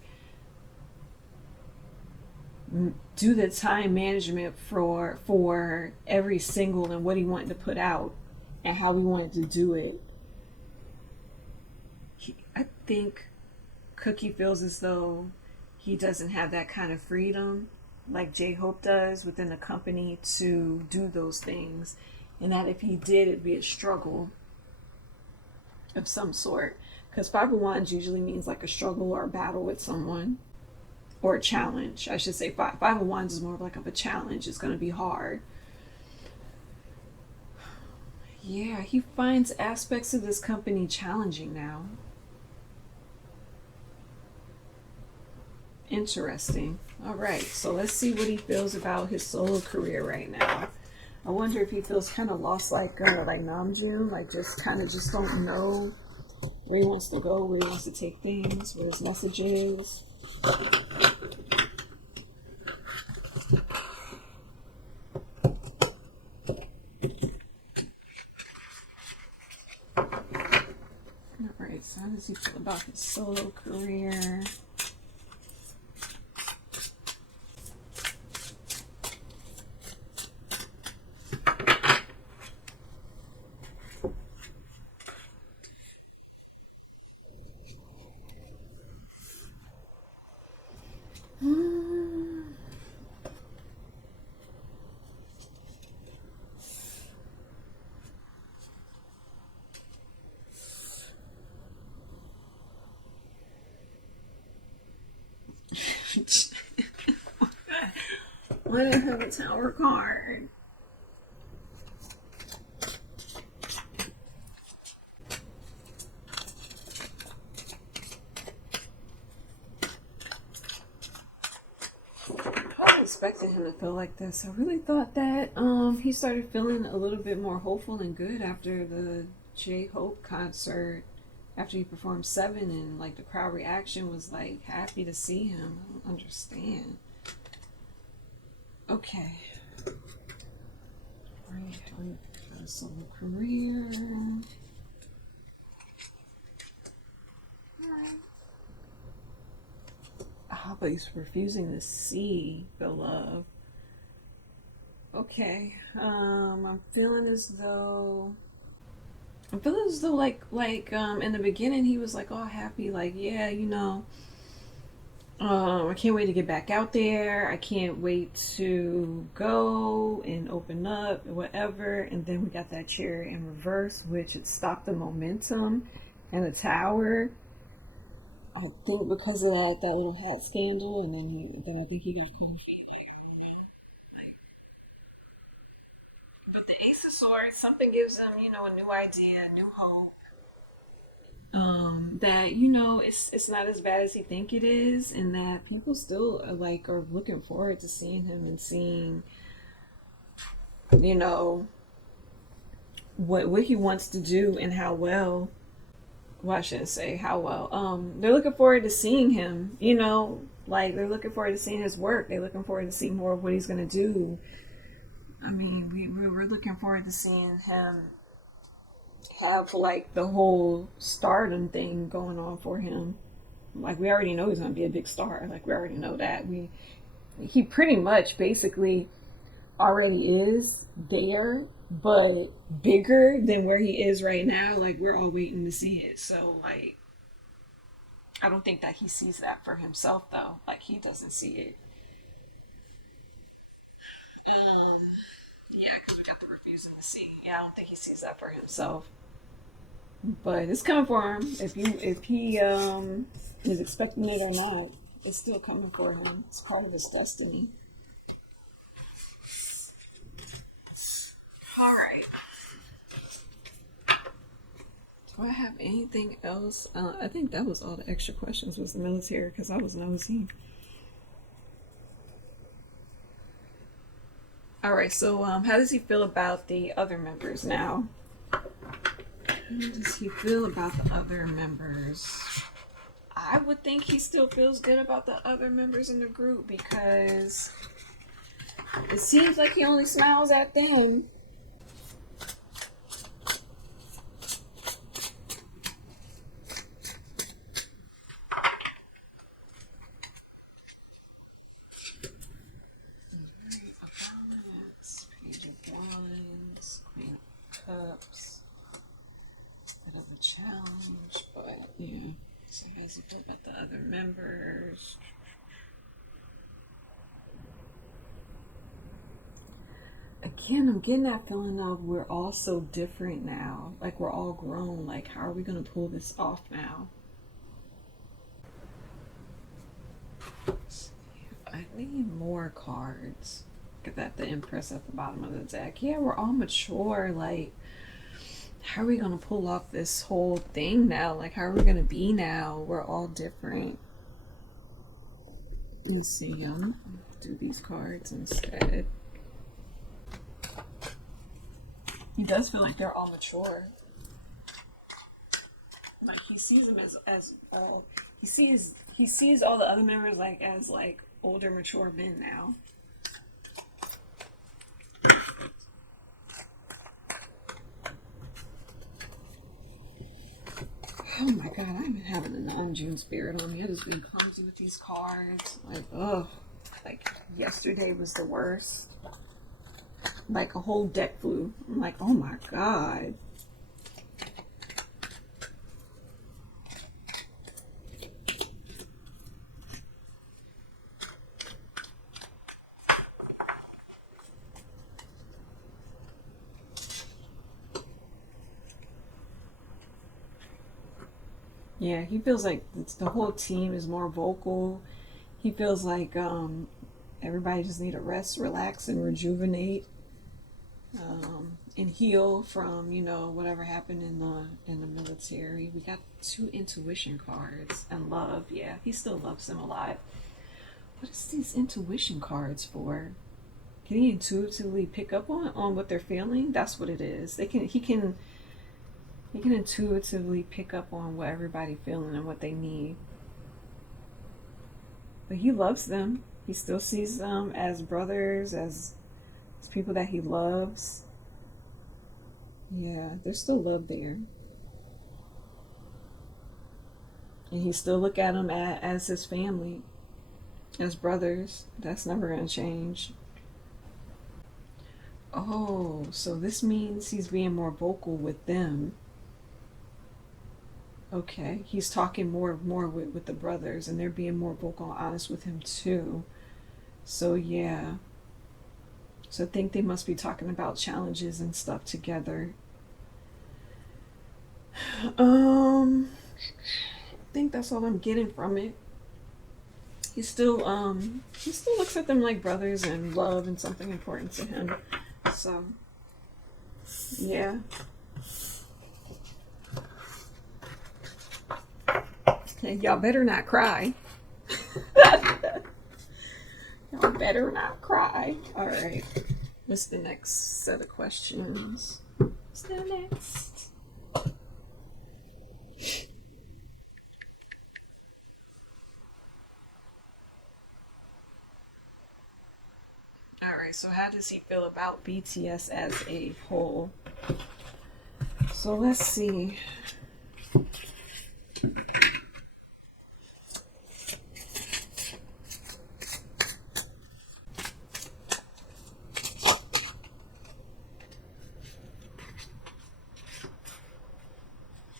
do the time management for every single and what he wanted to put out and how he wanted to do it. I think Cookie feels as though he doesn't have that kind of freedom like J-Hope does within the company to do those things, and that if he did, it'd be a struggle of some sort, because Five of Wands usually means like a struggle or a battle with someone, or a challenge. I should say Five of Wands is more of like of a challenge. It's going to be hard. Yeah, he finds aspects of this company challenging now. Interesting. All right, so let's see what he feels about his solo career right now. I wonder if he feels kind of lost, like Namjoon, like just kind of just don't know where he wants to go, where he wants to take things, where his message is. All right, so how does he feel about his solo career? Why did I have a Tower card? I expected him to feel like this. I really thought that he started feeling a little bit more hopeful and good after the J-Hope concert, after he performed Seven, and like the crowd reaction was like happy to see him. I don't understand. Okay. Right, for a solo career. Oh, but he's refusing to see the love. Okay. I'm feeling as though like in the beginning he was like all happy, like, yeah, I can't wait to get back out there. I can't wait to go and open up and whatever. And then we got that chair in reverse, which it stopped the momentum and the tower. I think because of that little hat scandal, and then I think he got cold feet. Like, but the Ace of Swords, something gives him, a new idea, new hope. That it's not as bad as he think it is, and that people still are looking forward to seeing him and seeing, you know, what he wants to do and how well. Well, I shouldn't say how well. They're looking forward to seeing him. They're looking forward to seeing his work. They're looking forward to seeing more of what he's gonna do. I mean, we're looking forward to seeing him have like the whole stardom thing going on for him. Like, we already know he's gonna be a big star. Like, we already know that. He pretty much basically already is there, but bigger than where he is right now. Like, we're all waiting to see it. So like, I don't think that he sees that for himself though. Like, he doesn't see it. Um, yeah, because we got the refusing to see. Yeah, I don't think he sees that for himself. But it's coming for him. If he is expecting it or not, it's still coming for him. It's part of his destiny. All right. Do I have anything else? I think that was all the extra questions was the military because I was nosy. All right. So how does he feel about the other members now? How does he feel about the other members? I would think he still feels good about the other members in the group because it seems like he only smiles at them. Page of Wands, Queen of Cups, bit of a challenge, but yeah. So how does he feel about the other members? Again, I'm getting that feeling of we're all so different now. Like we're all grown. Like how are we gonna pull this off now? I need more cards. Get that the Empress at the bottom of the deck. Yeah, we're all mature. Like, how are we gonna pull off this whole thing now? Like, how are we gonna be now? We're all different. Let's see. Do these cards instead. He does feel like they're all mature. Like he sees them as all. He sees all the other members like as like older, mature men now. Oh my god, I've been having a non-June spirit on me. I just been clumsy with these cards. Like, ugh. Like, yesterday was the worst. Like, a whole deck flew. I'm like, oh my god. Yeah, he feels like the whole team is more vocal. He feels like everybody just need to rest, relax, and rejuvenate, and heal from whatever happened in the military. We got two intuition cards and love. Yeah, he still loves them a lot. What is these intuition cards for? Can he intuitively pick up on what they're feeling? That's what it is. He can intuitively pick up on what everybody feeling and what they need. But he loves them. He still sees them as brothers, as people that he loves. Yeah, there's still love there. And he still look at them as his family, as brothers. That's never gonna change. Oh, so this means he's being more vocal with them. Okay, he's talking more with the brothers, and they're being more vocal and honest with him too. So yeah, so I think they must be talking about challenges and stuff together. I think that's all I'm getting from it. He still looks at them like brothers and love and something important to him. So yeah. Okay, y'all better not cry. Y'all better not cry. All right. What's the next set of questions? What's the next? All right. So how does he feel about BTS as a whole? So let's see.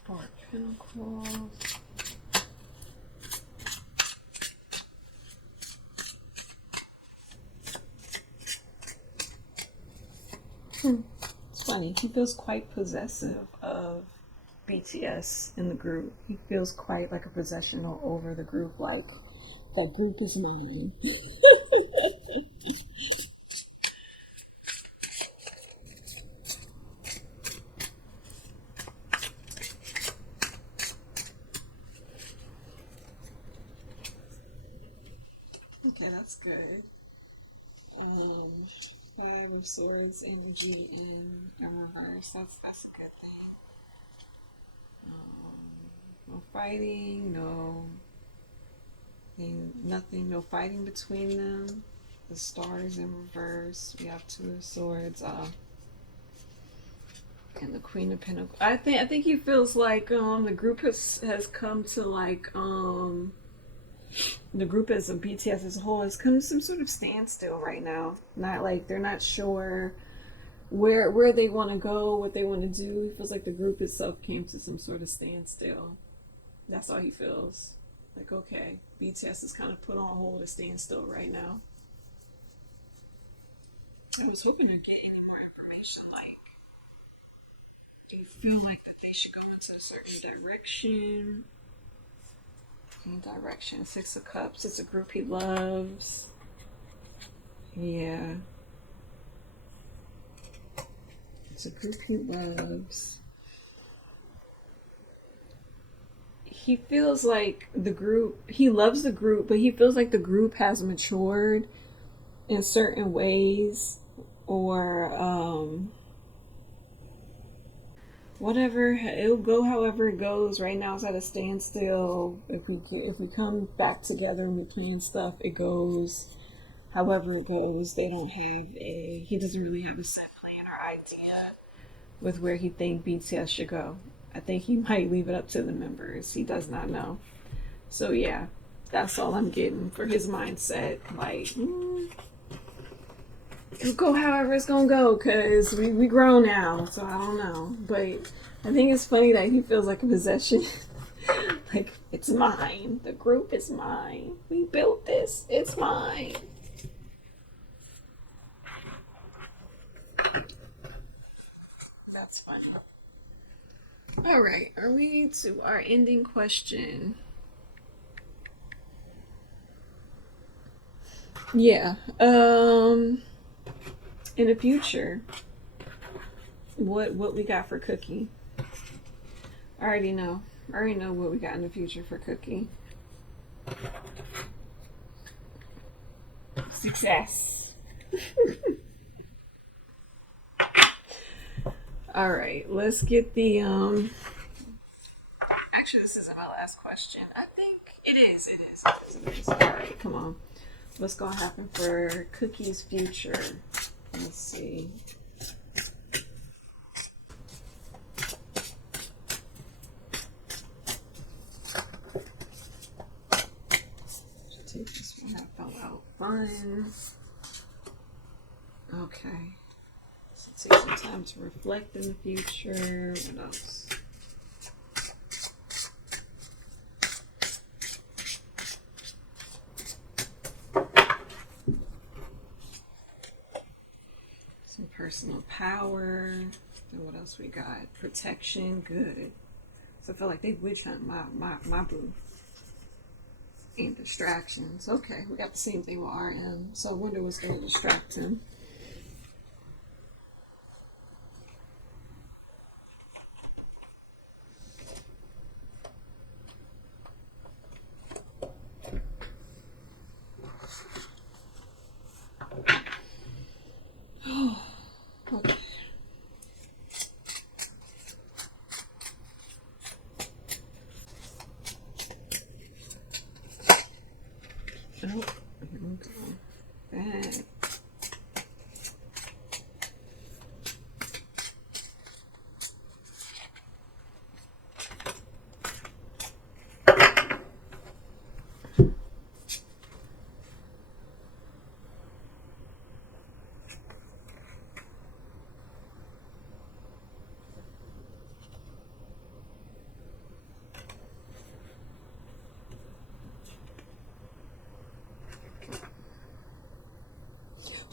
Four Pentacles. It's funny. He feels quite possessive of BTS in the group. He feels quite like a possessional over the group, like that group is mine. Okay, that's good. Um, Five of Swords energy in reverse. That's a good thing. No fighting, nothing, no fighting between them. The stars in reverse. We have Two of Swords. And the Queen of Pentacles. I think he feels like the group has come to like the group as a BTS as a whole has come to some sort of standstill right now. Not like they're not sure where they want to go, what they want to do. He feels like the group itself came to some sort of standstill. That's all he feels. Like, okay, BTS is kind of put on hold, a standstill right now. I was hoping to get any more information. Like, do you feel like that they should go into a certain direction? Any direction? Six of Cups. It's a group he loves. Yeah. It's a group he loves. He feels like the group, he loves the group, but he feels like the group has matured in certain ways, or whatever, it'll go however it goes. Right now it's at a standstill. If we come back together and we plan stuff, it goes however it goes. He doesn't really have a set plan or idea with where he think BTS should go. I think he might leave it up to the members. He does not know. So yeah, that's all I'm getting for his mindset. Like, it'll go however it's gonna go, cause we grown now. So I don't know, but I think it's funny that he feels like a possession. Like, it's mine. The group is mine. We built this. It's mine. That's funny. All right, are we to our ending question? Yeah. In the future, what we got for Cookie? I already know. I already know what we got in the future for Cookie. Success. All right, let's get the actually, this isn't my last question. I think it is. It is. It is. All right, come on. What's gonna happen for Cookie's future? Let's see. Should take this one. That fell out. Fun. Okay. So take some time to reflect in the future. What else? Some personal power. And what else we got? Protection. Good. So I feel like they witch hunt my boo. And distractions. Okay, we got the same thing with RM. So I wonder what's going to distract him. Okay. Oh, here we go. Bad.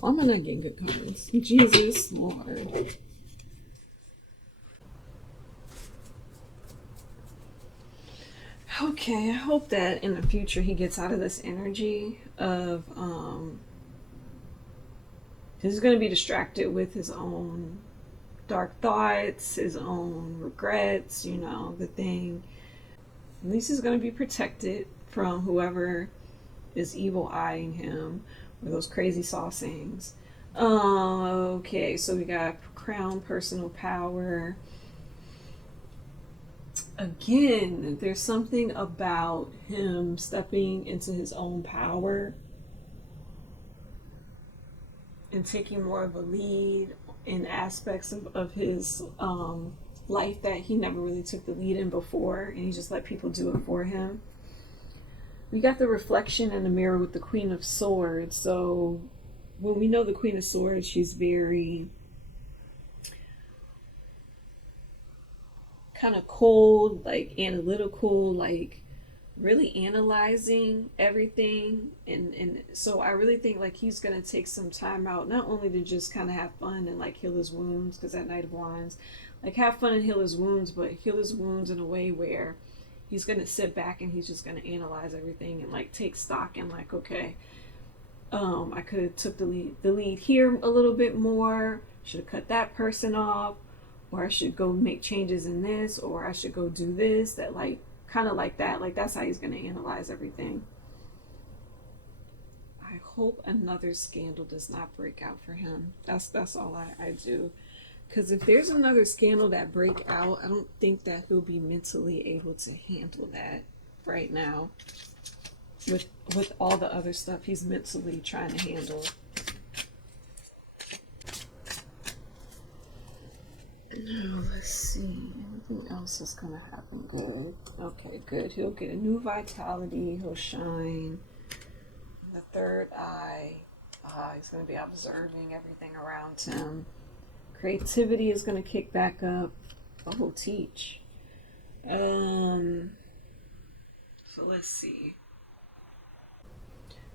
Why am I not getting good cards? Jesus Lord. Okay, I hope that in the future he gets out of this energy of he's gonna be distracted with his own dark thoughts, his own regrets, you know, the thing. At least he's gonna be protected from whoever is evil eyeing him or those crazy saucings. Okay, so we got crown personal power. Again, there's something about him stepping into his own power and taking more of a lead in aspects of his life that he never really took the lead in before, and he just let people do it for him. We got the reflection in the mirror with the Queen of Swords. So when we know the Queen of Swords, she's very kind of cold, like analytical, like really analyzing everything. And so I really think like he's going to take some time out, not only to just kind of have fun and like heal his wounds, because that Knight of Wands, like have fun and heal his wounds, but heal his wounds in a way where he's going to sit back and he's just going to analyze everything and like take stock and like, okay, I could have took the lead here a little bit more, should have cut that person off, or I should go make changes in this, or I should go do this, that like kind of like that. Like that's how he's going to analyze everything. I hope another scandal does not break out for him. That's all I do. Because if there's another scandal that break out, I don't think that he'll be mentally able to handle that right now. With all the other stuff he's mentally trying to handle. Now, let's see. Anything else is going to happen good? Okay, good. He'll get a new vitality. He'll shine. The third eye. He's going to be observing everything around him. Creativity is going to kick back up. Oh, teach. So let's see.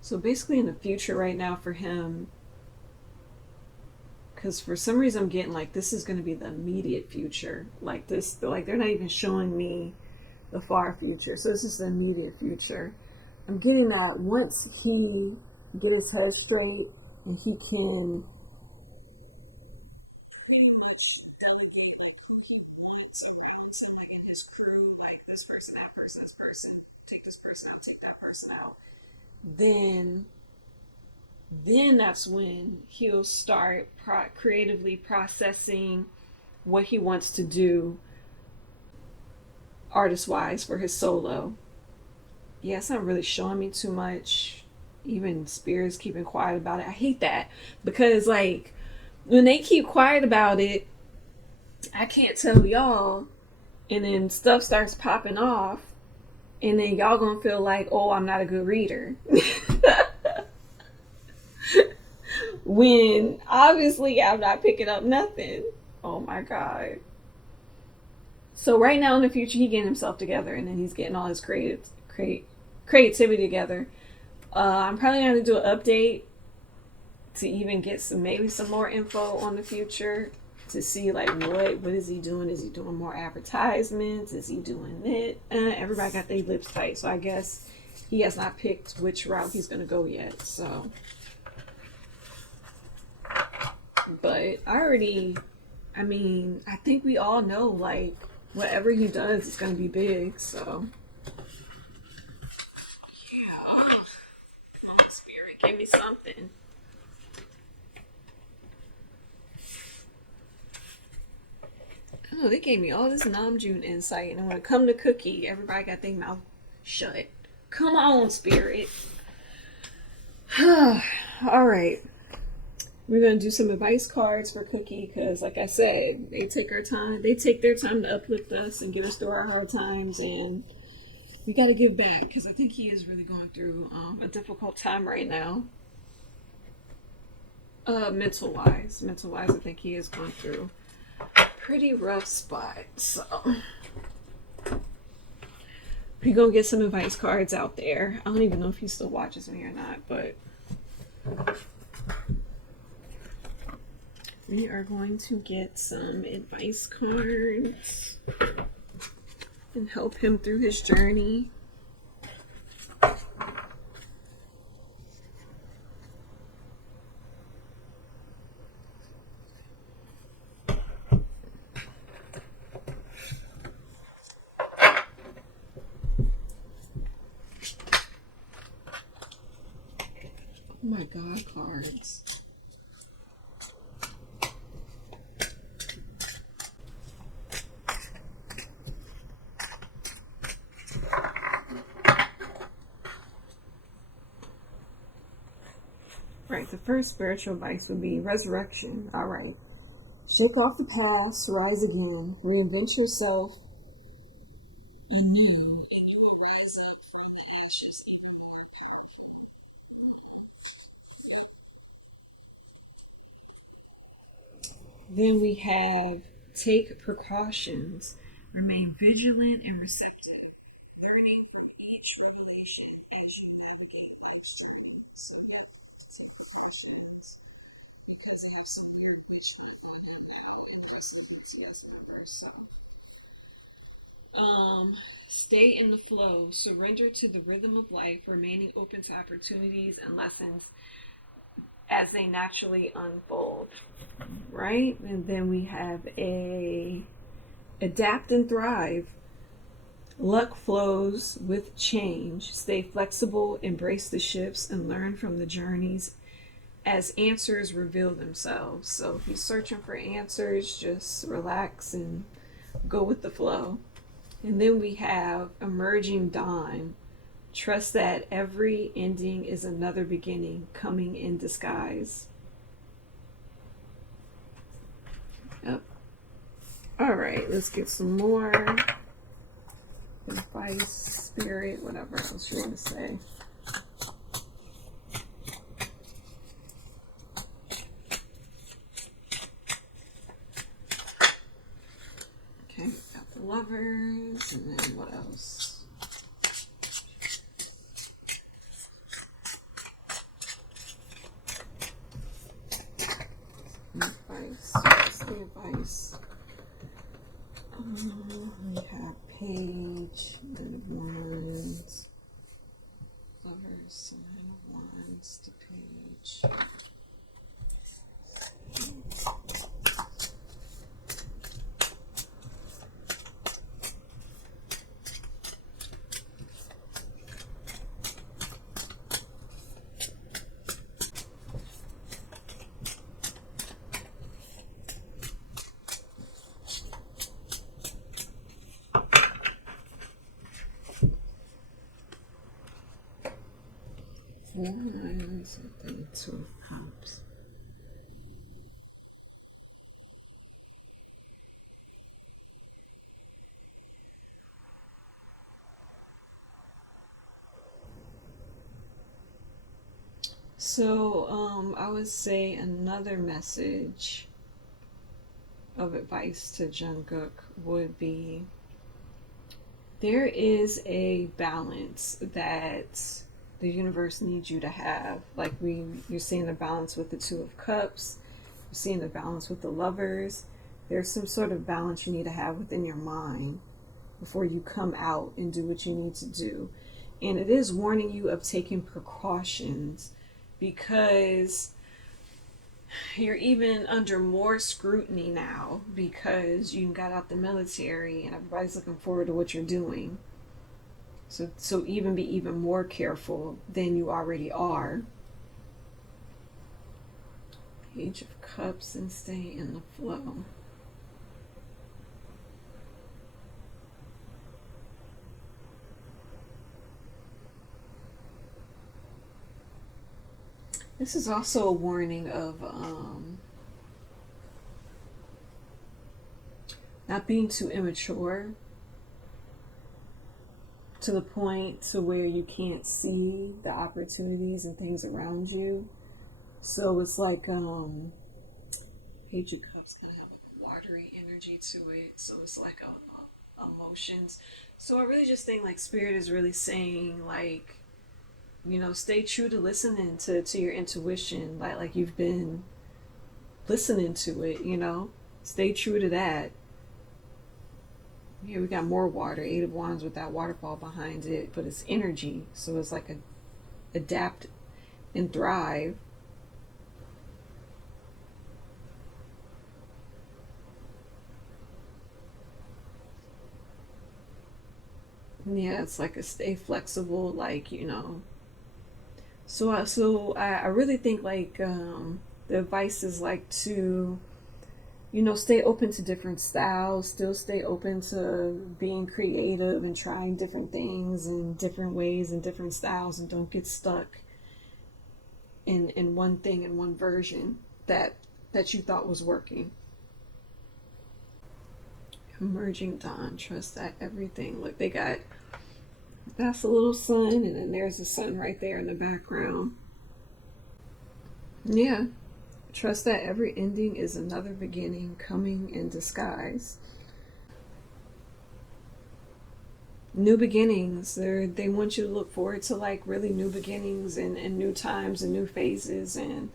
So basically in the future right now for him, because for some reason I'm getting like this is going to be the immediate future. Like this, like they're not even showing me the far future. So this is the immediate future. I'm getting that once he get his head straight and he can pretty much delegate like who he wants around him, like in his crew, like this person, that person, this person, take this person out, take that person out. Then that's when he'll start creatively processing what he wants to do artist wise for his solo. Yeah, it's not really showing me too much. Even spirits keeping quiet about it. I hate that because like when they keep quiet about it, I can't tell y'all, and then stuff starts popping off, and then y'all gonna feel like, oh, I'm not a good reader. When obviously I'm not picking up nothing. Oh my God. So right now in the future, he's getting himself together, and then he's getting all his creativity together. I'm probably going to do an update to even get maybe some more info on the future to see like what is he doing? Is he doing more advertisements? Is he doing it? Everybody got their lips tight, so I guess he has not picked which route he's going to go yet. So, but I think we all know like whatever he does is going to be big. So. Spirit, give me something. Oh, they gave me all this Namjoon insight, and when it come to Cookie, everybody got their mouth shut. Come on, Spirit. All right, we're gonna do some advice cards for Cookie because, like I said, they take their time to uplift us and get us through our hard times, and we got to give back because I think he is really going through a difficult time right now. Mental wise, I think he is going through a pretty rough spot. So we're gonna get some advice cards out there. I don't even know if he still watches me or not, but We are going to get some advice cards and help him through his journey. Oh my God, cards. Right, the first spiritual advice would be resurrection. All right. Shake off the past, rise again, reinvent yourself anew, and you will rise up from the ashes even more powerful. Then we have take precautions, remain vigilant and receptive, learning from each revelation as you navigate life's journey. So, yeah, take precautions because they have some weird witchcraft going on now and possibilities as numbers. So, stay in the flow, surrender to the rhythm of life, remaining open to opportunities and lessons as they naturally unfold, right? And then we have a adapt and thrive. Luck flows with change. Stay flexible, embrace the shifts, and learn from the journeys as answers reveal themselves. So if you're searching for answers, just relax and go with the flow. And then we have emerging dawn. Trust that every ending is another beginning coming in disguise. Yep. All right, let's get some more advice, spirit, whatever else you want to say. Okay, got the lovers, and then what else? Advice, what's the advice? We have page, nine of wands, lovers, nine of wands to page. Wands, I think, Two of Cups. So, I would say another message of advice to Jungkook would be there is a balance that the universe needs you to have. Like you're seeing the balance with the Two of Cups, you're seeing the balance with the lovers. There's some sort of balance you need to have within your mind before you come out and do what you need to do. And it is warning you of taking precautions because you're even under more scrutiny now because you got out the military and everybody's looking forward to what you're doing. So even be even more careful than you already are. Page of Cups and stay in the flow. This is also a warning of not being too immature to the point to where you can't see the opportunities and things around you. So it's like Page of Cups kind of have like a watery energy to it. So it's like emotions. So I really just think like Spirit is really saying like, stay true to listening to your intuition, like you've been listening to it, you know. Stay true to that. Yeah, we got more water, Eight of Wands with that waterfall behind it, but it's energy, so it's like a adapt and thrive. Yeah, it's like a stay flexible, like, you know. So I really think like the advice is like to, you know, stay open to different styles, still stay open to being creative and trying different things in different ways and different styles, and don't get stuck in one thing and one version that you thought was working. Emerging dawn, trust that everything. Look, they got that's a little sun, and then there's the sun right there in the background. Yeah, trust that every ending is another beginning coming in disguise. New beginnings. They want you to look forward to like really new beginnings and new times and new phases, and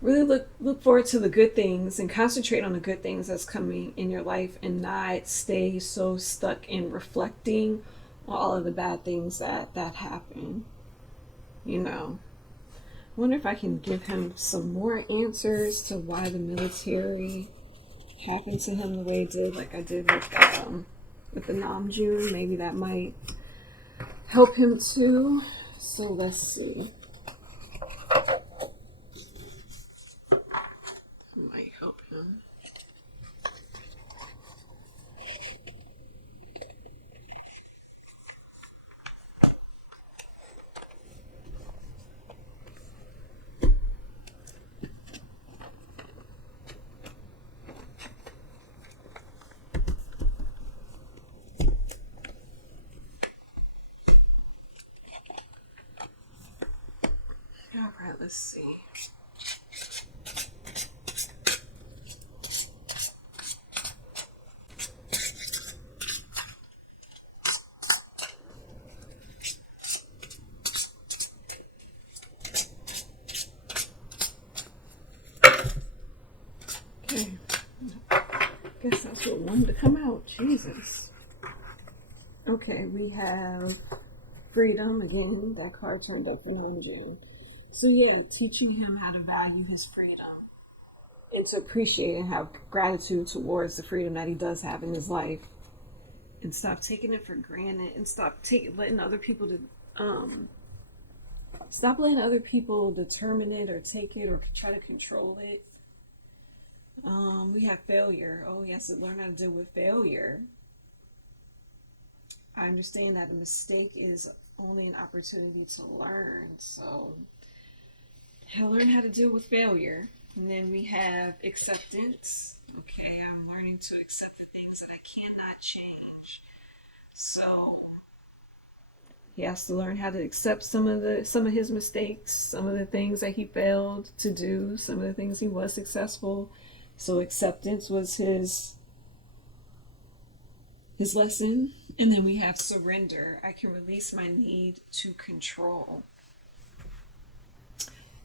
really look forward to the good things and concentrate on the good things that's coming in your life, and not stay so stuck in reflecting on all of the bad things that happen. You know, I wonder if I can give him some more answers to why the military happened to him the way it did, like I did with the Namjoon. Maybe that might help him too. So let's see. Might help him. All right, let's see. Okay. Guess that's what wanted to come out. Jesus. Okay, we have freedom again. That card turned up for Namjoon. So yeah, teaching him how to value his freedom and to appreciate and have gratitude towards the freedom that he does have in his life, and stop taking it for granted, and letting other people stop letting other people determine it or take it or try to control it. We have failure. Oh, he has to learn how to deal with failure. I understand that a mistake is only an opportunity to learn. So he'll learn how to deal with failure. And then we have acceptance. Okay, I'm learning to accept the things that I cannot change. So he has to learn how to accept some of his mistakes, some of the things that he failed to do, some of the things he was successful. So acceptance was his lesson. And then we have surrender. I can release my need to control.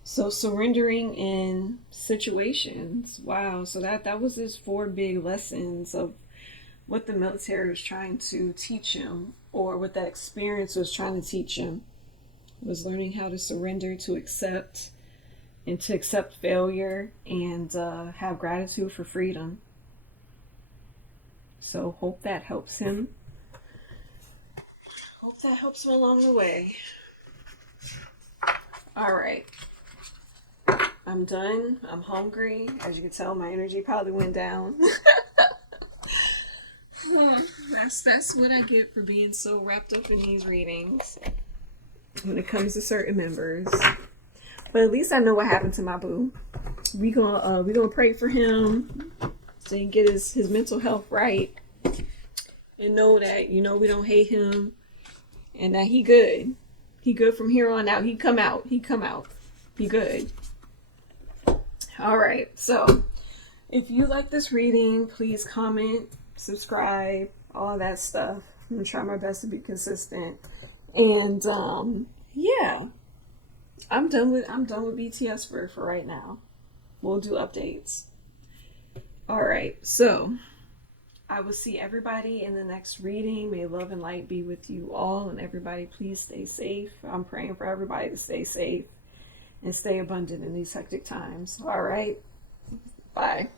So surrendering in situations. Wow. So that was his four big lessons of what the military was trying to teach him, or what that experience was trying to teach him, was learning how to surrender, to accept, and to accept failure, and have gratitude for freedom. So hope that helps him. Hope that helps him along the way. All right. I'm done. I'm hungry. As you can tell, my energy probably went down. That's what I get for being so wrapped up in these readings when it comes to certain members. But at least I know what happened to my boo. We gonna pray for him so he can get his mental health right, and know that, you know, we don't hate him, and that he good. He good from here on out. He come out. He good. All right. So if you like this reading, please comment, subscribe, all of that stuff. I'm gonna try my best to be consistent. And yeah, I'm done with BTS for right now. we'll do updates. All right, so I will see everybody in the next reading. May love and light be with you all, and everybody please stay safe. I'm praying for everybody to stay safe and stay abundant in these hectic times. All right, bye.